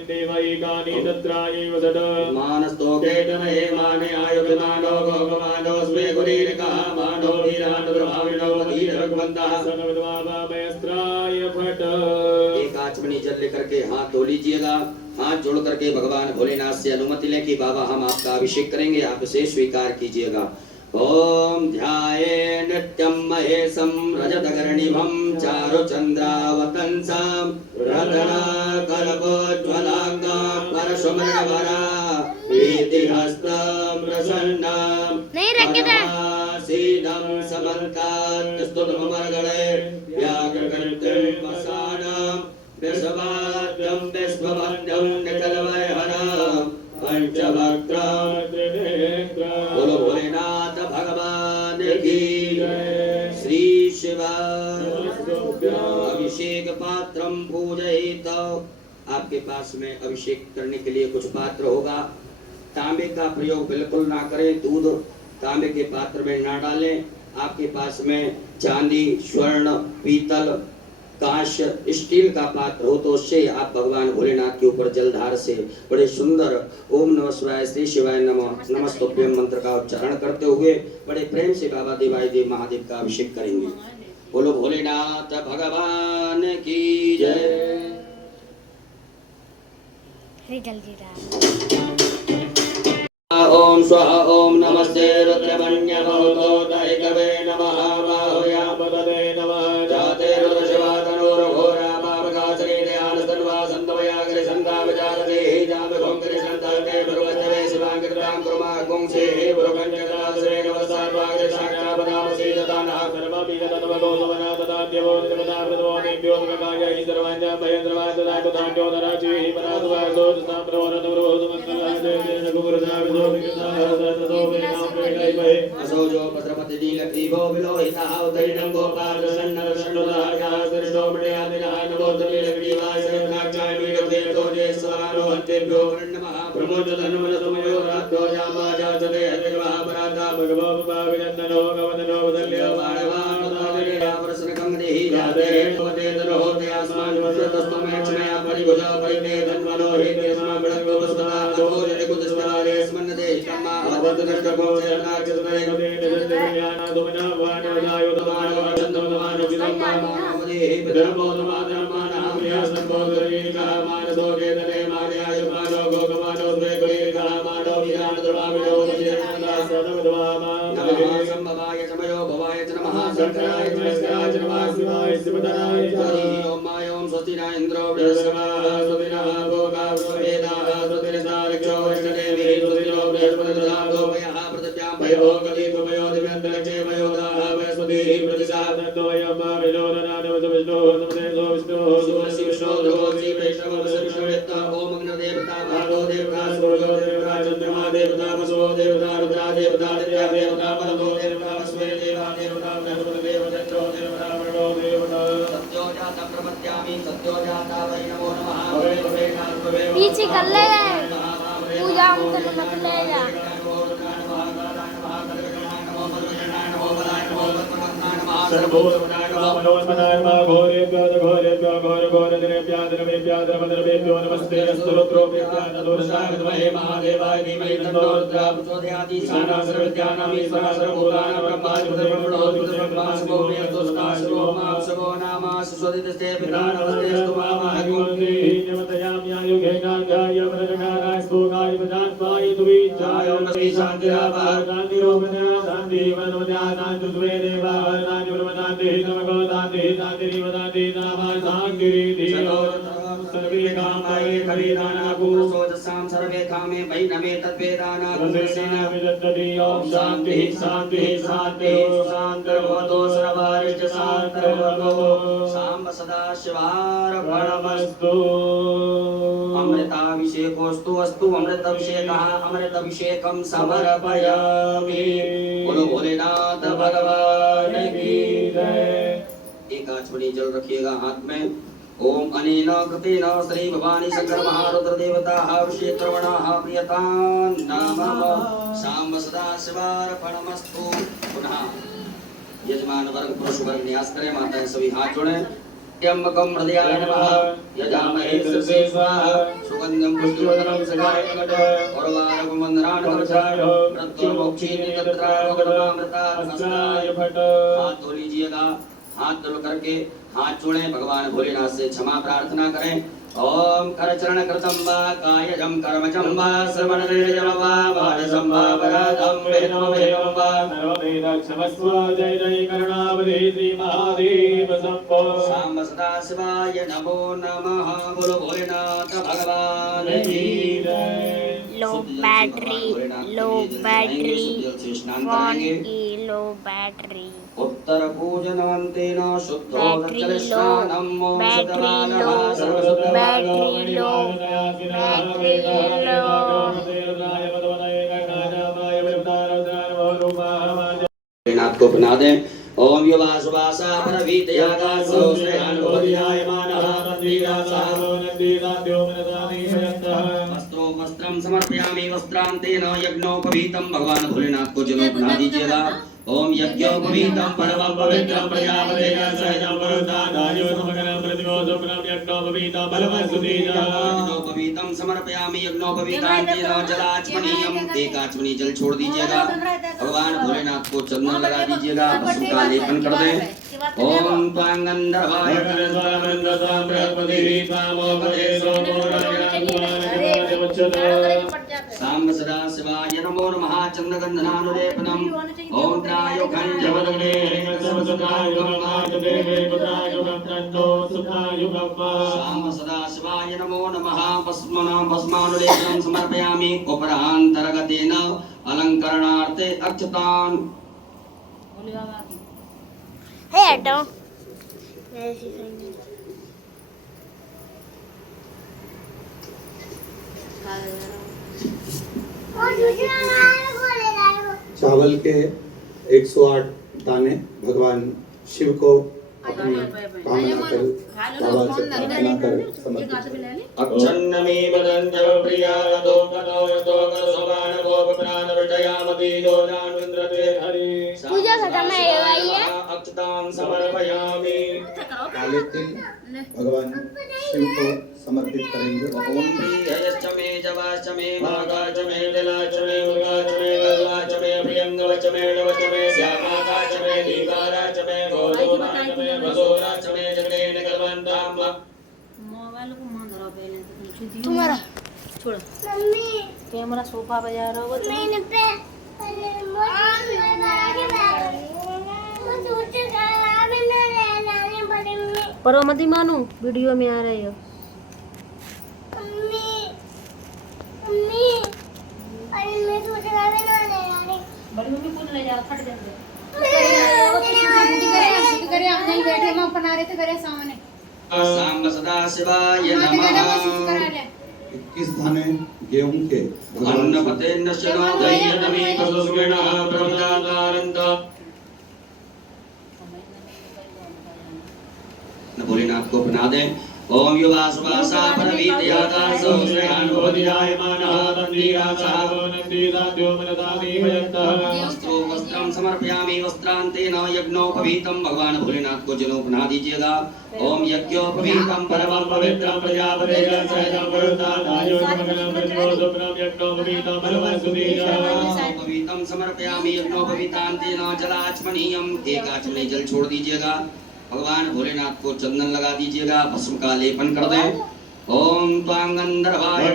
देवैकानि तत्रायैव सद मानस्तोके तमहे माने आयुधमानो भगवानो स्वे गुरीरकः मानो वीरान् प्रभाविनो धीर भगवन्तः सर्वद्वामयस्त्राय फट एक आचमनी जल लेकर के हाथ धो लीजिएगा। हाथ जोड़ करके भगवान भोलेनाथ से अनुमति लें कि बाबा हम आपका अभिषेक करेंगे, आप इसे स्वीकार कीजिएगा। ओम ध्याये नित्यं महेशं रजतगर्णिभं चारुचन्द्रावतंसं रत्ना कल्पोज्ज्वलांगं परशुमृगवरा प्रीतिहस्तं प्रसन्नं नहीं रखे थे। सीनं समन्तात् स्तुतमर्गणे व्याघ्रकृत्यं वसानं विश्ववाद्यं विश्ववन्द्यं निकलवैहरं पंचवक्त्रं बोलो भोलेनाथ भगवान की श्री शिवा अभिषेक पात्रम पूजयित। आपके पास में अभिषेक करने के लिए कुछ पात्र होगा। तांबे का प्रयोग बिल्कुल ना करें, दूध तांबे के पात्र में ना डालें। आपके पास में चांदी, स्वर्ण, पीतल, कांस्य, स्टील का पात्र हो तो उससे आप भगवान भोलेनाथ के ऊपर जलधार से बड़े सुंदर ओम नमः शिवाय श्री शिवाय नमः नमस्तुभ्यं मंत्र का उच्चारण करते हुए बड़े प्रेम से बाबा देवाय देव महादेव का अभिषेक करेंगे। बोलो भोलेनाथ भगवान की जय। जल्दी रहा। ओम स्वाहा ओम नमस्ते रुद्रमण्य भवतो दैकवे नमः बाहुया पदे नमः जाते रुद्र शिवा तनोर घोरा पावकाचरे ध्यान स्तनवा संतवया ग्रे संता विचारते हे जाम भोंकरे संताते भगवते शिवांकृतां कुर्मा गुंसे हे भुरकन्यकाश्रे नवसार्वाग्रे साक्षा पदामसि दताना सर्वपि तत्त्वगो समना तथा देवो देवता प्रदो देव्यो गगाय हि सर्वाञ्च महेन्द्रवा तथा तथान्यो नराचि हि परासुवा सोदस्तां प्रवरतो रोधमन्त्रः जय गुरुदा विदो असो जो पत्रपति नीलग्रीवो विलोहितः उदयनं गोपाल प्रसन्न प्रसन्नदाया सृष्टो मणियादिनः नमो नीलग्रीवाय शरणाक्षाय वीरदेवतो जय स्वारो हन्तेभ्यो नमः प्रमोदधनुमनसमयो रात्रो जामाजाचते हरिर्वः पराता भगवो भाविनन्दनो गवदनो वदल्यो माणवानुदादिना प्रसन्नकं देहि जाते भवते तरोते अस्मान् वसतस्तमेक्षमया परिभुजा परिते धन्वनो हि देशमा बड़को वसुधा दो जय कुदस्वरारे स्मन्नदे कम्मा भवतनष्टको शरणाक्षते कदे निजन्ययाना दुमना वानदायो दमानो चन्द्रमानो विदम्मा मानवदे ब्रह्मो नमाधर्माना प्रियसंबोधरी का मानसो केतने मार्याय मानो गोगमानो द्वेगोय का मानो विरान द्रवामिनो निजनंदा सदवदवामा नमः संभवाय समयो भवाय च नमः शंकराय नमस्काराय नमः शिवाय शिवधराय हरि ओम मायोम स्वस्तिना इंद्रो बृहस्पतिः स्वस्तिना भोगा वेदाः स्वस्तिरसारक्षो वैष्णदेवी स्वस्तिनो बृहस्पतिर्दधातो वयः पृथिव्यां भयो कलितो भयो दिव्यन्तरिक्षे भयो दाः वैस्पतिः प्रतिसादत्वयं विलोदनादवच विष्णो नमते सो विष्णो सोऽसि विष्णो ध्रुवोऽसि वैष्णवो विष्णुवेत्ता ओम अग्निदेवता भागो देवता सूर्यो देवता चन्द्रमा देवता वसुो देवता रुद्रा देवता दिव्या देवता परमो देवता वस्वे देवा देवता बृहस्पति देवचन्द्रो देवता प्रणो देवता सत्यो जातं प्रपद्यामि सत्यो जाता वै नमो नमः भवे भवे नाथ भवे पीछे कर ले पूजा उनको मत ले जा। नमस्ते महादेवाय धीमहि तन्नो रुद्रः प्रचोदयात् ईशानः सर्वविद्यानां ईश्वरः सर्वभूतानां ब्रह्मादिपतिर्ब्रह्मास्मो नामः सुस्वदितस्ते पिता नमस्तेऽस्तु मामहं सर्वे कामे वै नमे तद्वेदाना शांति शांति शांति शांतिर्भवतु सर्वारिष्ट शांतिर्भवतु सांब सदा शिवार्पणमस्तु। अमृताभिषेकोस्तु अस्तु अमृताभिषेकः अमृताभिषेकं समर्पयामि। बोलो भोलेनाथ भगवान की जय। एक आचमनी जल रखिएगा हाथ में ओम अनेन कृतेन श्री भवानी शंकर महारुद्र देवताः ऋषि कर्मणाः प्रियतां नमः। शाम सदा शिवार्पणमस्तु। पुनः यजमान वर्ग पुरुष वर्ग न्यास करें, माताएं सभी हाथ जोड़ें। त्र्यंबकं हृदयाय नमः, यजामहे शिरसे स्वाहा, सुगंधं पुष्टिवर्धनं सदाय उर्वारुकं वन्दनान् कवचाय, मृत्युर्मोक्षीणि तत्रावगमनामृतात् अस्ताय फट। हाथ धो लीजिएगा, हाथ धो करके हाथ जोड़ें, भगवान भोलेनाथ से क्षमा प्रार्थना करें। ओम करचरण कृतं वा कायजं कर्मजं वा श्रवणनिर्जं वा वाजसं वा वरदं वेदं वा सर्ववेद क्षमस्व। जय जय करुणावधे श्री महादेव शंभो। सांब सदा शिवाय नमो नमः। बोलो भोलेनाथ भगवान की जय। लो बैटरी, लो बैटरी, स्नान फोन करेंगे। की लो बैटरी, उत्तर पूजनवंतेन शुद्धो बैटरी लो, दक्षिणस्नानं मों बैटरी लो, सर्वसुद्धं battery low, battery low. Bholenath को बना दें। ओम युवासुवासा परवीतयागासो श्रेयानुभूतियायमानः नन्दीदासः वस्त्रो वस्त्रं समर्पयामि वस्त्रांतेन यज्ञोपवीतं। भगवान भोलेनाथ को जलो बना दीजिएगा। ओम यज्ञोपवीतं परमं पवित्रं प्रजापतेय सहजं वरुदानायो समग्रं प्रतिमो सुप्रं यज्ञोपवीतं बलवसुदीजा। यज्ञोपवीतं समर्पयामि यज्ञोपवीतांतेन जलाचमनीयम्। एक आचमनी जल छोड़ दीजिएगा। भगवान भोलेनाथ को चंदन लगा दीजिएगा, भस्म का लेपन कर दें। ओम त्वांगंधर्वाय सांब सदा शिवाय नमो नमः। चंद्रगंधनानुलेपनम्। ओम त्रायुखं जवदग्ने सांब सदा शिवाय नमो नमः। भस्मानुलेपनं समर्पयामि। उपरान्तर्गतेन अलंकरणार्थे अक्षतान्। हे हटो। चावल के 108 दाने भगवान शिव को अपनी कामना कर दावा से प्रार्थना कर समर्पित। अक्षन्नमे वदन्तो प्रियादो कनो यतो करसवान गोपप्राण विजयामति गोदानविन्द्रते हरि। पूजा खत्म है ये वाली है। अक्षतां समर्पयामि। काले तिल भगवान शिव को समर्पित करेंगे। ओम प्रियश्च मे जवाश्च मे भागाश्च मे दिलाश्च मे मुर्गाश्च मे गल्लाश्च मे प्रियंगवश्च मे नवश्च मे श्यामाश्च मे दीवाराश्च मे गोलोकाश्च मे मधुराश्च मे जगदेन कलवन्तां। मोबाइल को मान धरो पहले तो कुछ तुम्हारा छोड़। मम्मी कैमरा सोफा बजा रहा होगा मैंने पे पर मत ही मानो, वीडियो में आ रहे हो। बड़ी मम्मी कौन ले जाओ, फट जाते। सांब सदा शिवाय नमः। 21 दाने गेहूं के अन्नपते नशनो दह्यतमे पशुस्कृणः प्रमदाकारन्त। भोलेनाथ को बना दें। ओम युवासुवासा परवीतयागासो श्रेयानुभूतियायमानः नन्दीदासः वस्त्रो वस्त्रं समर्पयामि वस्त्रांतेन यज्ञोपवीतं। भगवान भोलेनाथ को जलो बना दीजिएगा। ओम यज्ञोपवीतं परमं पवित्रं प्रजापतेय सहजं वरुदानायो समग्रं प्रतिमो सुप्रं यज्ञोपवीतं बलवसुदीजा। यज्ञोपवीतं समर्पयामि यज्ञोपवीतांतेन जलाचमनीयम्। एक आचमनी जल छोड़ दीजिएगा। भगवान भोलेनाथ को चंदन लगा दीजिएगा, भस्म का लेपन कर दें। ओम त्वांगंधर्वाय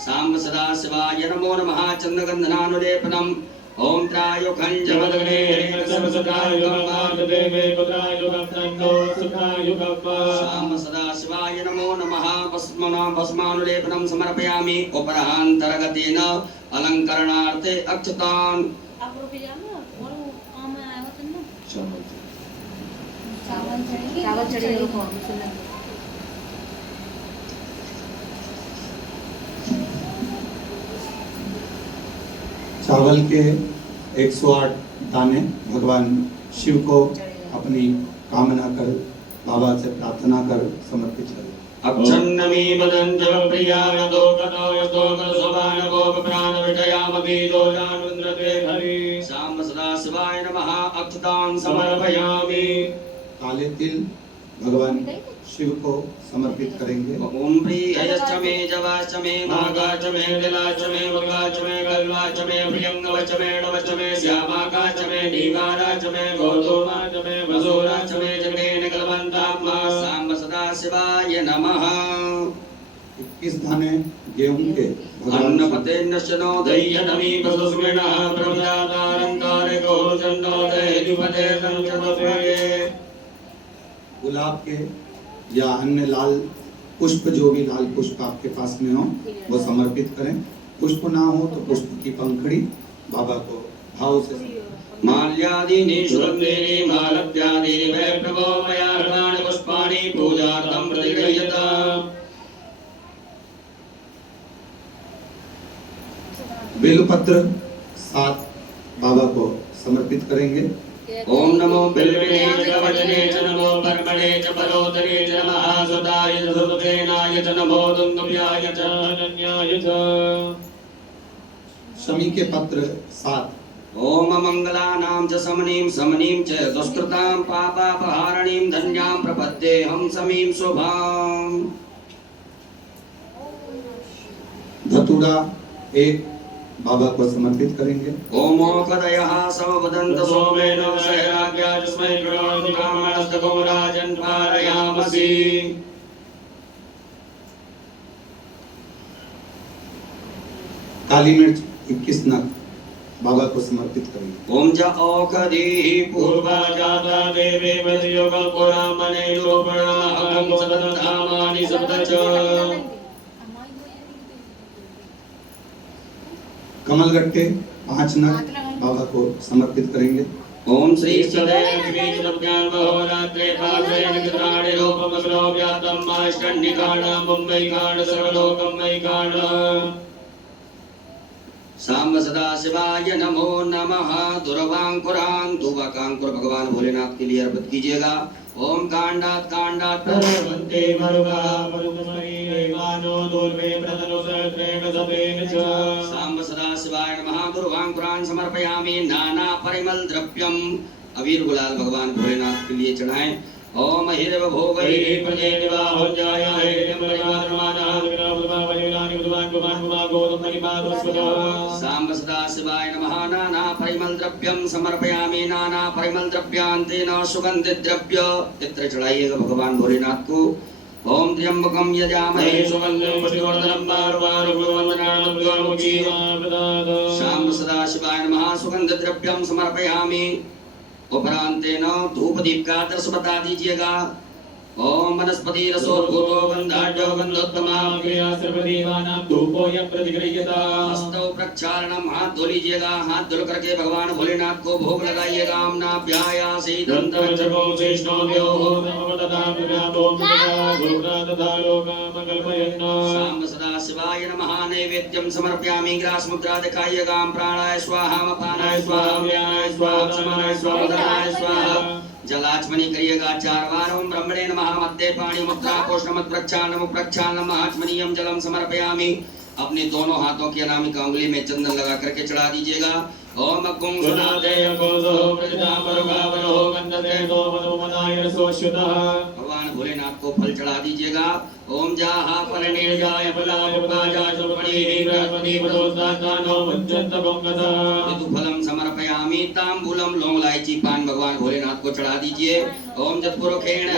सांब सदा शिवाय नमो नमः। चंद्रगंधनानुलेपनम्। ओम त्रायुखं जवदग्ने सांब सदा शिवाय नमो नमः। भस्मानुलेपनं समर्पयामि। उपरान्तर्गतेन अलंकरणार्थे अक्षतान्। आप रुक जाओ और वो काम में आया होता ना। चावल चढ़े रुको सुन। चावल के 108 दाने भगवान शिव को अपनी कामना कर बाबा से प्रार्थना कर समर्पित करें। अक्षन्नमी बदंत प्रियाय दोकतो यतोकत सोभान गोप प्राण विजयामपि दोषान्वन्द्रते हरि शाम सदा शिवाय नमः अक्षतां समर्पयामि। काले तिल भगवान शिव को समर्पित करेंगे। ओम प्रियश्च मे जवाश्च मे मागाच मे दिलाच मे मृगाच मे गल्वाच मे प्रियंगवच मे नवच मे श्यामाकाच मे नीगाराच मे गौतमाच मे वसुराच मे जगेन कलवन्तात्मा शाम सदा शिवाय नमः। 21 दाने गेहूं के भगवान अन्नपते नशनो दय्यनमी वसुस्मिनः प्रभुदातारंकारको चंदोदयधिपते संचतते गुलाब के या अन्य लाल पुष्प, जो भी लाल पुष्प आपके पास में हो वो समर्पित करें। पुष्प ना हो तो पुष्प की पंखड़ी बाबा को भाव से माल्यादीनि सुगंधेनि मालत्यादीनि वै प्रभो मया हृणानि पुष्पाणि पूजार्थं प्रतिगृह्यताम्। बेलपत्र 7 बाबा को समर्पित करेंगे। ओम नमो बिल्वने च कवचने च नमो कर्मणे च परोदरे च नमः सुताय च सुतसेनाय च नमो दुन्दुभ्याय च अनन्याय च। शमी के पत्र 7 ओम मंगलानां च समनीं समनीं च दुष्कृतां पापापहारणीं धन्यां प्रपद्येऽहं समीं शुभाम्। धतूरा 1 बाबा को समर्पित करेंगे। ओमोकदयः समवदन्त सोमेन वसैराग्या तस्मै गृणोति ब्राह्मणस्तको राजन् पारयामसि। काली मिर्च 21 नग बाबा को समर्पित करेंगे। ओम च औषधीः पूर्वा जाता देवे वदयोगं पुरामने लोपणाहं सदधामानि सप्तच। कमलगट्टे 5 नग बाबा को समर्पित करेंगे। ओम श्री सदैव श्रीज्ञानमहोरात्रे पात्रयन् कृताणि रूपमग्नो व्यातं माष्टन्निकाण मुम्बैकाण सर्वलोकमैकाण। सांब सदा शिवाय नमो नमः। दुर्वांकुरान दुर्वांकुर भगवान भोलेनाथ के लिए अर्पित कीजिएगा। ओम कांडात कांडात वन्दे मरुगा मरुगमयी एवानो दुर्वे प्रतनु सहस्रेण सतेन च। सांब सदा शिवाय नमः। दुर्वांकुरान समर्पयामि। नाना परिमल द्रव्यम अबीर गुलाल भगवान भोलेनाथ के लिए चढ़ाएं। ओम हिरव भोगै प्रजे निवाहोजाय हेमरमानमानः विग्रहभुतमावलीलानि विद्वान् कुमार कुमार गौतम महिमादुस्वतः। सांब सदा शिवाय नमः। नाना परिमल द्रव्यम समर्पयामि। नाना परिमल द्रव्यांतेन सुगंधित द्रव्य इत्र चढ़ाइएगा भगवान भोलेनाथ को। ओम त्र्यंबकम यजामहे सुगंधं पुष्टिवर्धनं वारुवारुवन्दनानं द्वामुखीमाप्रदात्। सांब सदा शिवाय नमः। सुगंध द्रव्यम समर्पयामि। उपरांतेन धूप दीप का दर्श बता दीजिएगा। ओम वनस्पति रसोद्भूतो गंधाढ्यो गंधोत्तमां क्रिया सर्वदेवानां धूपो यं प्रतिगृह्यता। हस्तौ प्रक्षालनम हाथ धो लीजिएगा। हाथ धुल करके भगवान भोलेनाथ को भोग लगाइएगा। नाभ्यायासि दन्तवचको शेषो देवो नमवदता प्रजातो मुनिया भूता तथा लोकामकल्पयन्। सांब सदा शिवाय नमः। नैवेद्यम समर्पयामि। ग्रास मुद्रा दिखाइएगा। प्राणाय स्वाहा अपानाय स्वाहा व्यानाय स्वाहा समानाय स्वाहा उदराय स्वाहा। जलाचमनी करिएगा 4 बार। ओम ब्रह्मणे नमः। मध्य पाणी मुद्रा कोष्ठमत प्रक्षालनम प्रक्षालनम आचमनीयम जलम समर्पयामि। अपने दोनों हाथों की अनामिका उंगली में चंदन लगा करके चढ़ा दीजिएगा। ओम अग्गुं गुणादे यकोसो प्रजतापरुगावरो गन्धते दोमदोमदाय रसोश्युतः। भगवान भोलेनाथ को फल चढ़ा दीजिएगा। ओम जाहा फलनिर्जाय फलाय पदाय सुपणीः बृहस्पति पदोस्तानो मुच्यन्त पुंगसः। फलम समर्पयामि। तांबूलम लौंग इलायची पान भगवान भोलेनाथ को चढ़ा दीजिए। ओम जतपुरुखेण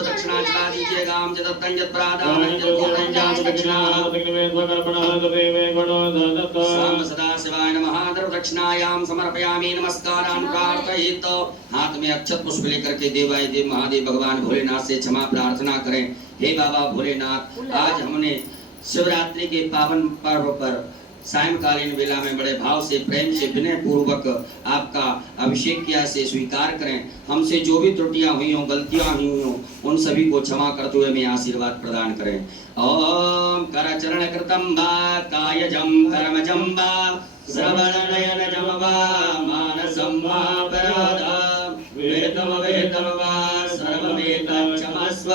दक्षिणा चढ़ा दीजिएगा। ओम जतत्तं जत्प्रादानं सांब सदा शिवाय नमः। दक्षिणायाम समर्पयामि। नमस्कारान् प्रार्थयित। हाथ में अक्षत पुष्प लेकर के देवाय देव महादेव भगवान भोलेनाथ से क्षमा प्रार्थना करें। हे बाबा भोलेनाथ, आज हमने शिवरात्रि के पावन पर्व पर सायंकालीन वेला में बड़े भाव से प्रेम से विनय पूर्वक आपका अभिषेक किया से स्वीकार करें। हमसे जो भी त्रुटियां हुई हों, गलतियां हुई हों, उन सभी को क्षमा करते हुए हमें आशीर्वाद प्रदान करें। ओम करचरण कृतं वा कायजं कर्मजं वा श्रवणनयनजं वा मानसं वा पराधं वेदं वा सर्वमेतं क्षमस्व।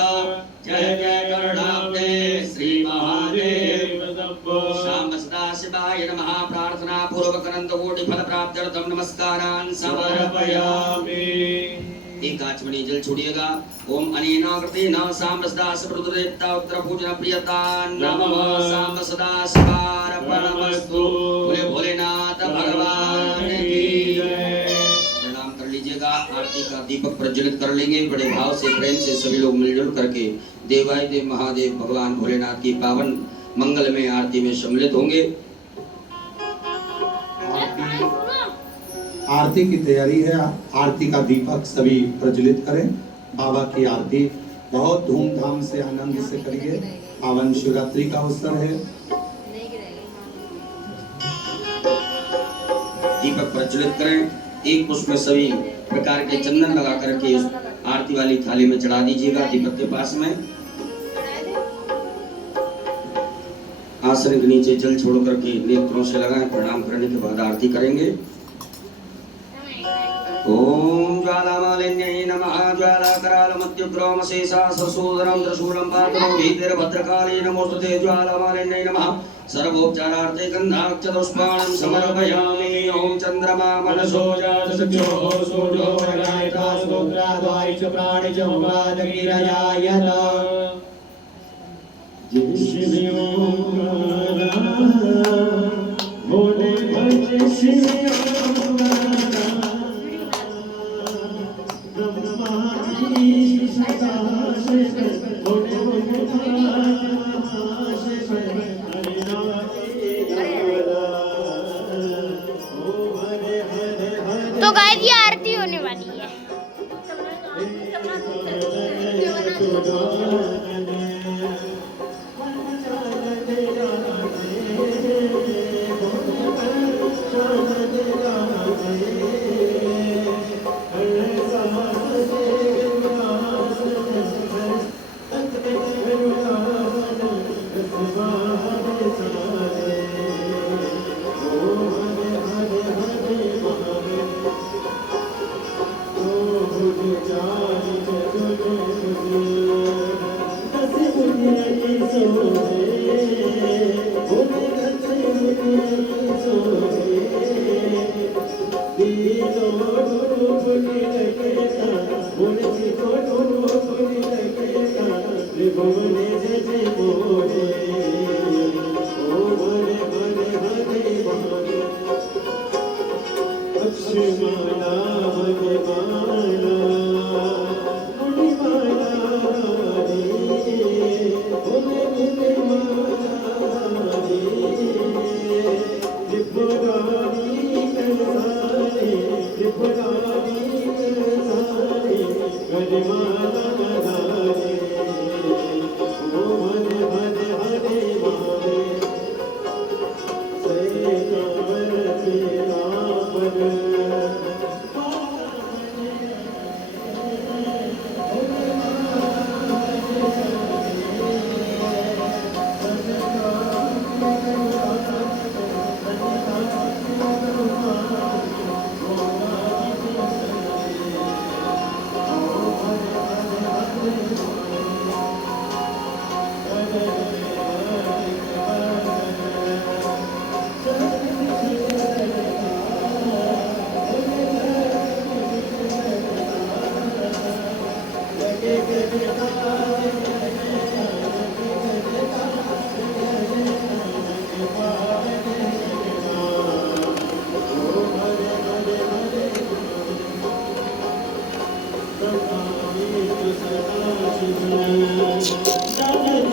जय जय करुणाब्धे श्री महादेव शाम सदा शिवाय नमः। प्रार्थना पूर्वक अनंत कोटि फल प्राप्त्यर्थम नमस्कारान् समर्पयामि। एक आचमनी जल छोड़िएगा। ओम अनेन कृतेन शाम सदा शिवरुद्रदेवता उत्तर पूजन प्रियता नमः। शाम सदा शिवार्पणमस्तु। बोले भोलेनाथ भगवान की जय। प्रणाम कर लीजिएगा। आरती का दीपक प्रज्वलित कर लेंगे। बड़े भाव से प्रेम से सभी लोग मिलजुल करके देवाधिदेव महादेव भगवान भोलेनाथ की पावन मंगल में आरती में सम्मिलित होंगे। आरती की तैयारी है। आरती का दीपक सभी प्रज्वलित करें। बाबा की आरती बहुत धूमधाम से आनंद से करिए। पावन शिवरात्रि का अवसर है। दीपक प्रज्वलित करें। एक पुष्प में सभी प्रकार के चंदन लगा करके उस आरती वाली थाली में चढ़ा दीजिएगा। दीपक के पास में आसन के नीचे जल छोड़ करके नेत्रों से लगाएं। प्रणाम करने के बाद आरती करेंगे। ओम ज्वालामालिन्यै नमः। ज्वालाकरालमत्युग्रोमशेषासुरसूदनं त्रिशूलं पातुं भीतिर्भद्रकाली नमोस्तुते। ज्वालामालिन्यै नमः। सर्वोपचारार्थे गन्धाक्षतपुष्पाणं समर्पयामि। ओम चन्द्रमा मनसो जातसख्योः सूर्यो वरगायिका समुद्राद्वारि च प्राणि च उपादगिरयायत। जय शिव ओंकारा भोले भज शिव तो गाइस ये आरती होने वाली है।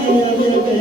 Thank you.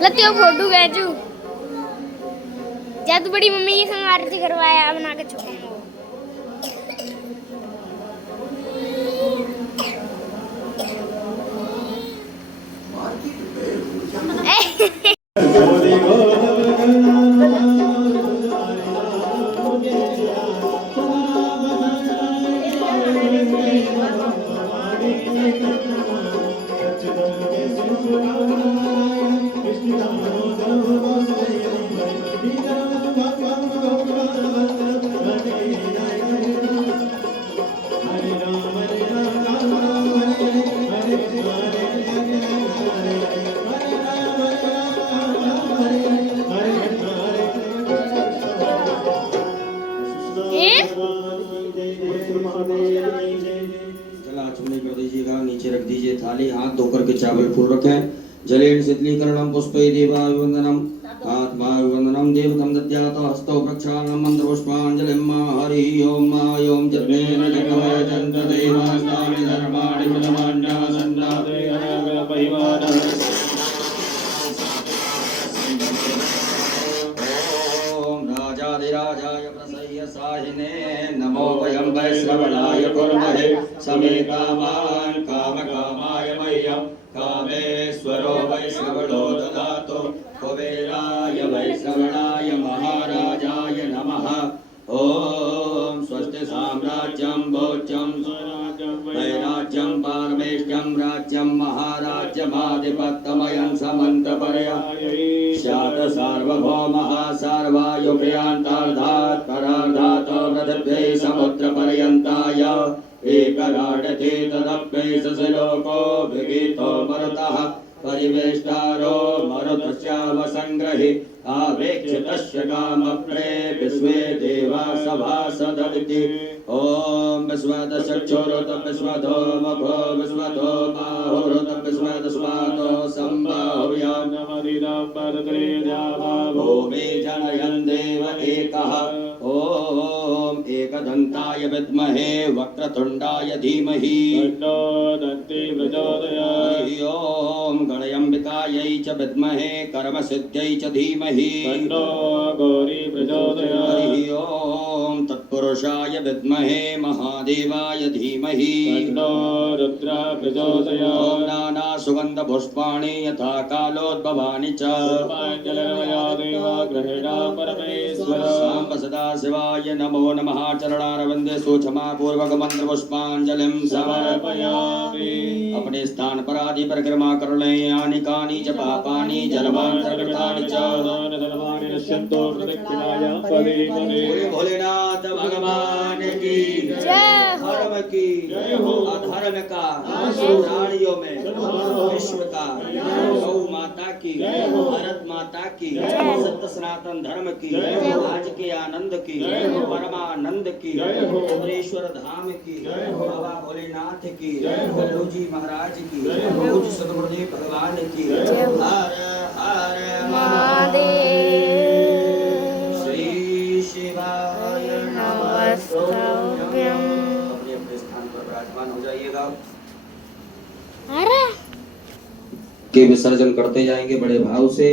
लत्तियों फोटो खींचू जब बड़ी मम्मी की संग आरती करवाया बना के छुपाऊंगा चूनी कर दीजिएगा, नीचे रख दीजिए थाली, हाथ धोकर के चावल फूल रखें। जलेन शीतलीकरणम पुष्पै देवाभिवंदनम आत्माभिवंदनम देवतम दद्यातो हस्तो प्रक्षालनम मंत्र पुष्पांजलिम हरि ओम ओम जन्मेन जगवय दंत देवास्तानि धर्माणि प्रथमान्या सन्नाते अनग परिवारः ओम राजाधिराजाय प्रसह्य साहिने नमो वयं वैश्रवणाय कुर्महे समे कामान् कामकामाय मह्यं कामेश्वरो वैश्रवणो ददातु कुबेराय वैश्रवणाय महाराजाय नमः। ओम स्वस्ति साम्राज्यं भोज्यं वैराज्यं पारमेष्ट्यं राज्यं महाराज्यमाधिपत्यमयं समन्तपर्याय स्यात् सार्वभौमः सर्वायुर्यान्तार्धात् परार्धात् पृथिव्यै समुद्रपर्यन्ताय एकराडते तदप्यैष लोको विगीतो मरुतः परिवेष्टारो मरुतस्याम संग्रहि आवेक्षितस्य कामप्रे विश्वे देवा सभासददिति। ओम विश्वदशक्षुरुत विश्वधो मघो विश्वधो बाहुरुत विश्वदस्वातो सम्बाहुयान् भूमि जनयन् देव एकः। ओम एकदन्ताय विद्महे वक्रतुण्डाय धीमहि तन्नो दन्ति प्रचोदयात्। ओम गणयम्बिकायै च विद्महे कर्मसिद्ध्यै च धीमहि तन्नो गौरी प्रचोदयात्। ओम तत्पुरुषाय विद्महे महादेवाय धीमहि तन्नो रुद्रः प्रचोदयात्। ओम नाना सुगंध पुष्पाणि यथा कालोद्भवानि च पुष्पाञ्जलिर्मया देवा गृहीणा परमेश्वर। सांब सदा शिवाय नमो नमः। चरणारविन्दे सूक्ष्मा पूर्वक मंत्र पुष्पांजलिं समर्पयामि। अपने स्थान पर आदि परिक्रमा कर लें। यानि कानि च पापानि जन्मान्तरकृतानि च धर्माणि नश्यन्तो प्रदक्षिणाय पदे पदे। भोलेनाथ भगवान की जय हो। धर्म की जय हो। अधर्म का प्राणियों में विश्व का गौ माता की भारत माता की सत्य सनातन धर्म की आज के आनंद की परमानंद की ईश्वर धाम की बाबा भोलेनाथ की लल्लू जी महाराज की पूज्य सदगुरुदेव भगवान की हर हर महादेव। श्री शिवाय नमस्तुभ्यं। अपने अपने स्थान पर विराजमान हो जाइएगा। अरे के विसर्जन करते जाएंगे बड़े भाव से।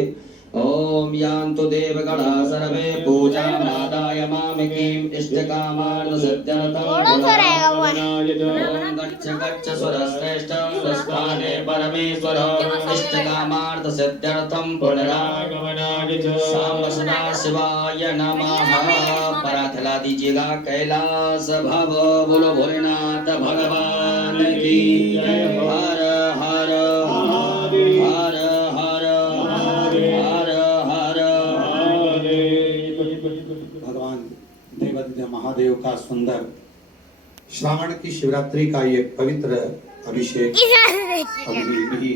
ओम यान्तु देवगणा सर्वे पूजा मादाय मामिकीं इष्टकामान् सिद्ध्यर्थं। थोड़ा सा रहेगा वो। ओम गच्छ गच्छ सुरश्रेष्ठं स्वस्थाने परमेश्वर इष्टकामार्थ सिद्ध्यर्थं पुनरागमनाय च। सांब सदा शिवाय नमः। पराथला दीजिएगा। कैलास भव बोलो भोलेनाथ भगवान की। हर हर महादेव का सुंदर श्रावण की शिवरात्रि का ये पवित्र अभिषेक अभी भी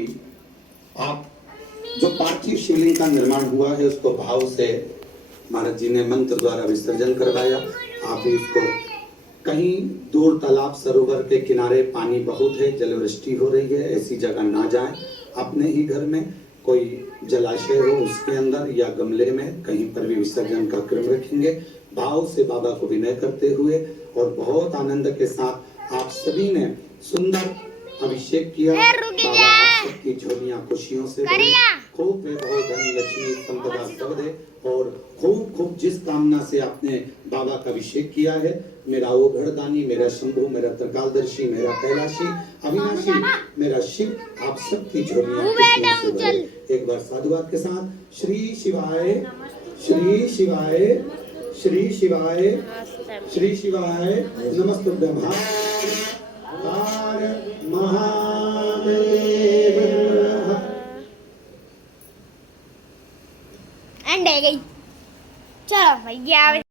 आप जो पार्थिव शिवलिंग का निर्माण हुआ है उसको भाव से महाराज जी ने मंत्र द्वारा विसर्जन करवाया। आप भी उसको कहीं दूर तालाब सरोवर के किनारे पानी बहुत है, जलवृष्टि हो रही है, ऐसी जगह ना जाएं। अपने ही घर में कोई जलाशय हो उसके अंदर या गमले में कहीं पर भी विसर्जन का क्रम रखेंगे। भाव से बाबा को विनय करते हुए और बहुत आनंद के साथ आप सभी ने सुंदर अभिषेक किया। बाबा आप सबकी झोलियां खुशियों से भरे, खूब वैभव धन लक्ष्मी संपदा सब दे और खूब खूब जिस कामना से आपने बाबा का अभिषेक किया है, मेरा ओघड़दानी, मेरा शंभु, मेरा त्रिकालदर्शी, मेरा कैलाशी, अविनाशी, मेरा शिव, आप सबकी झोलियां खुशियों से भरे। एक बार साधुवाद के साथ श्री शिवाय, श्री शिवाय, श्री शिवाय, श्री शिवाय, नमस्तुभ्यं महादेव। एंड है गई। चलो भैया।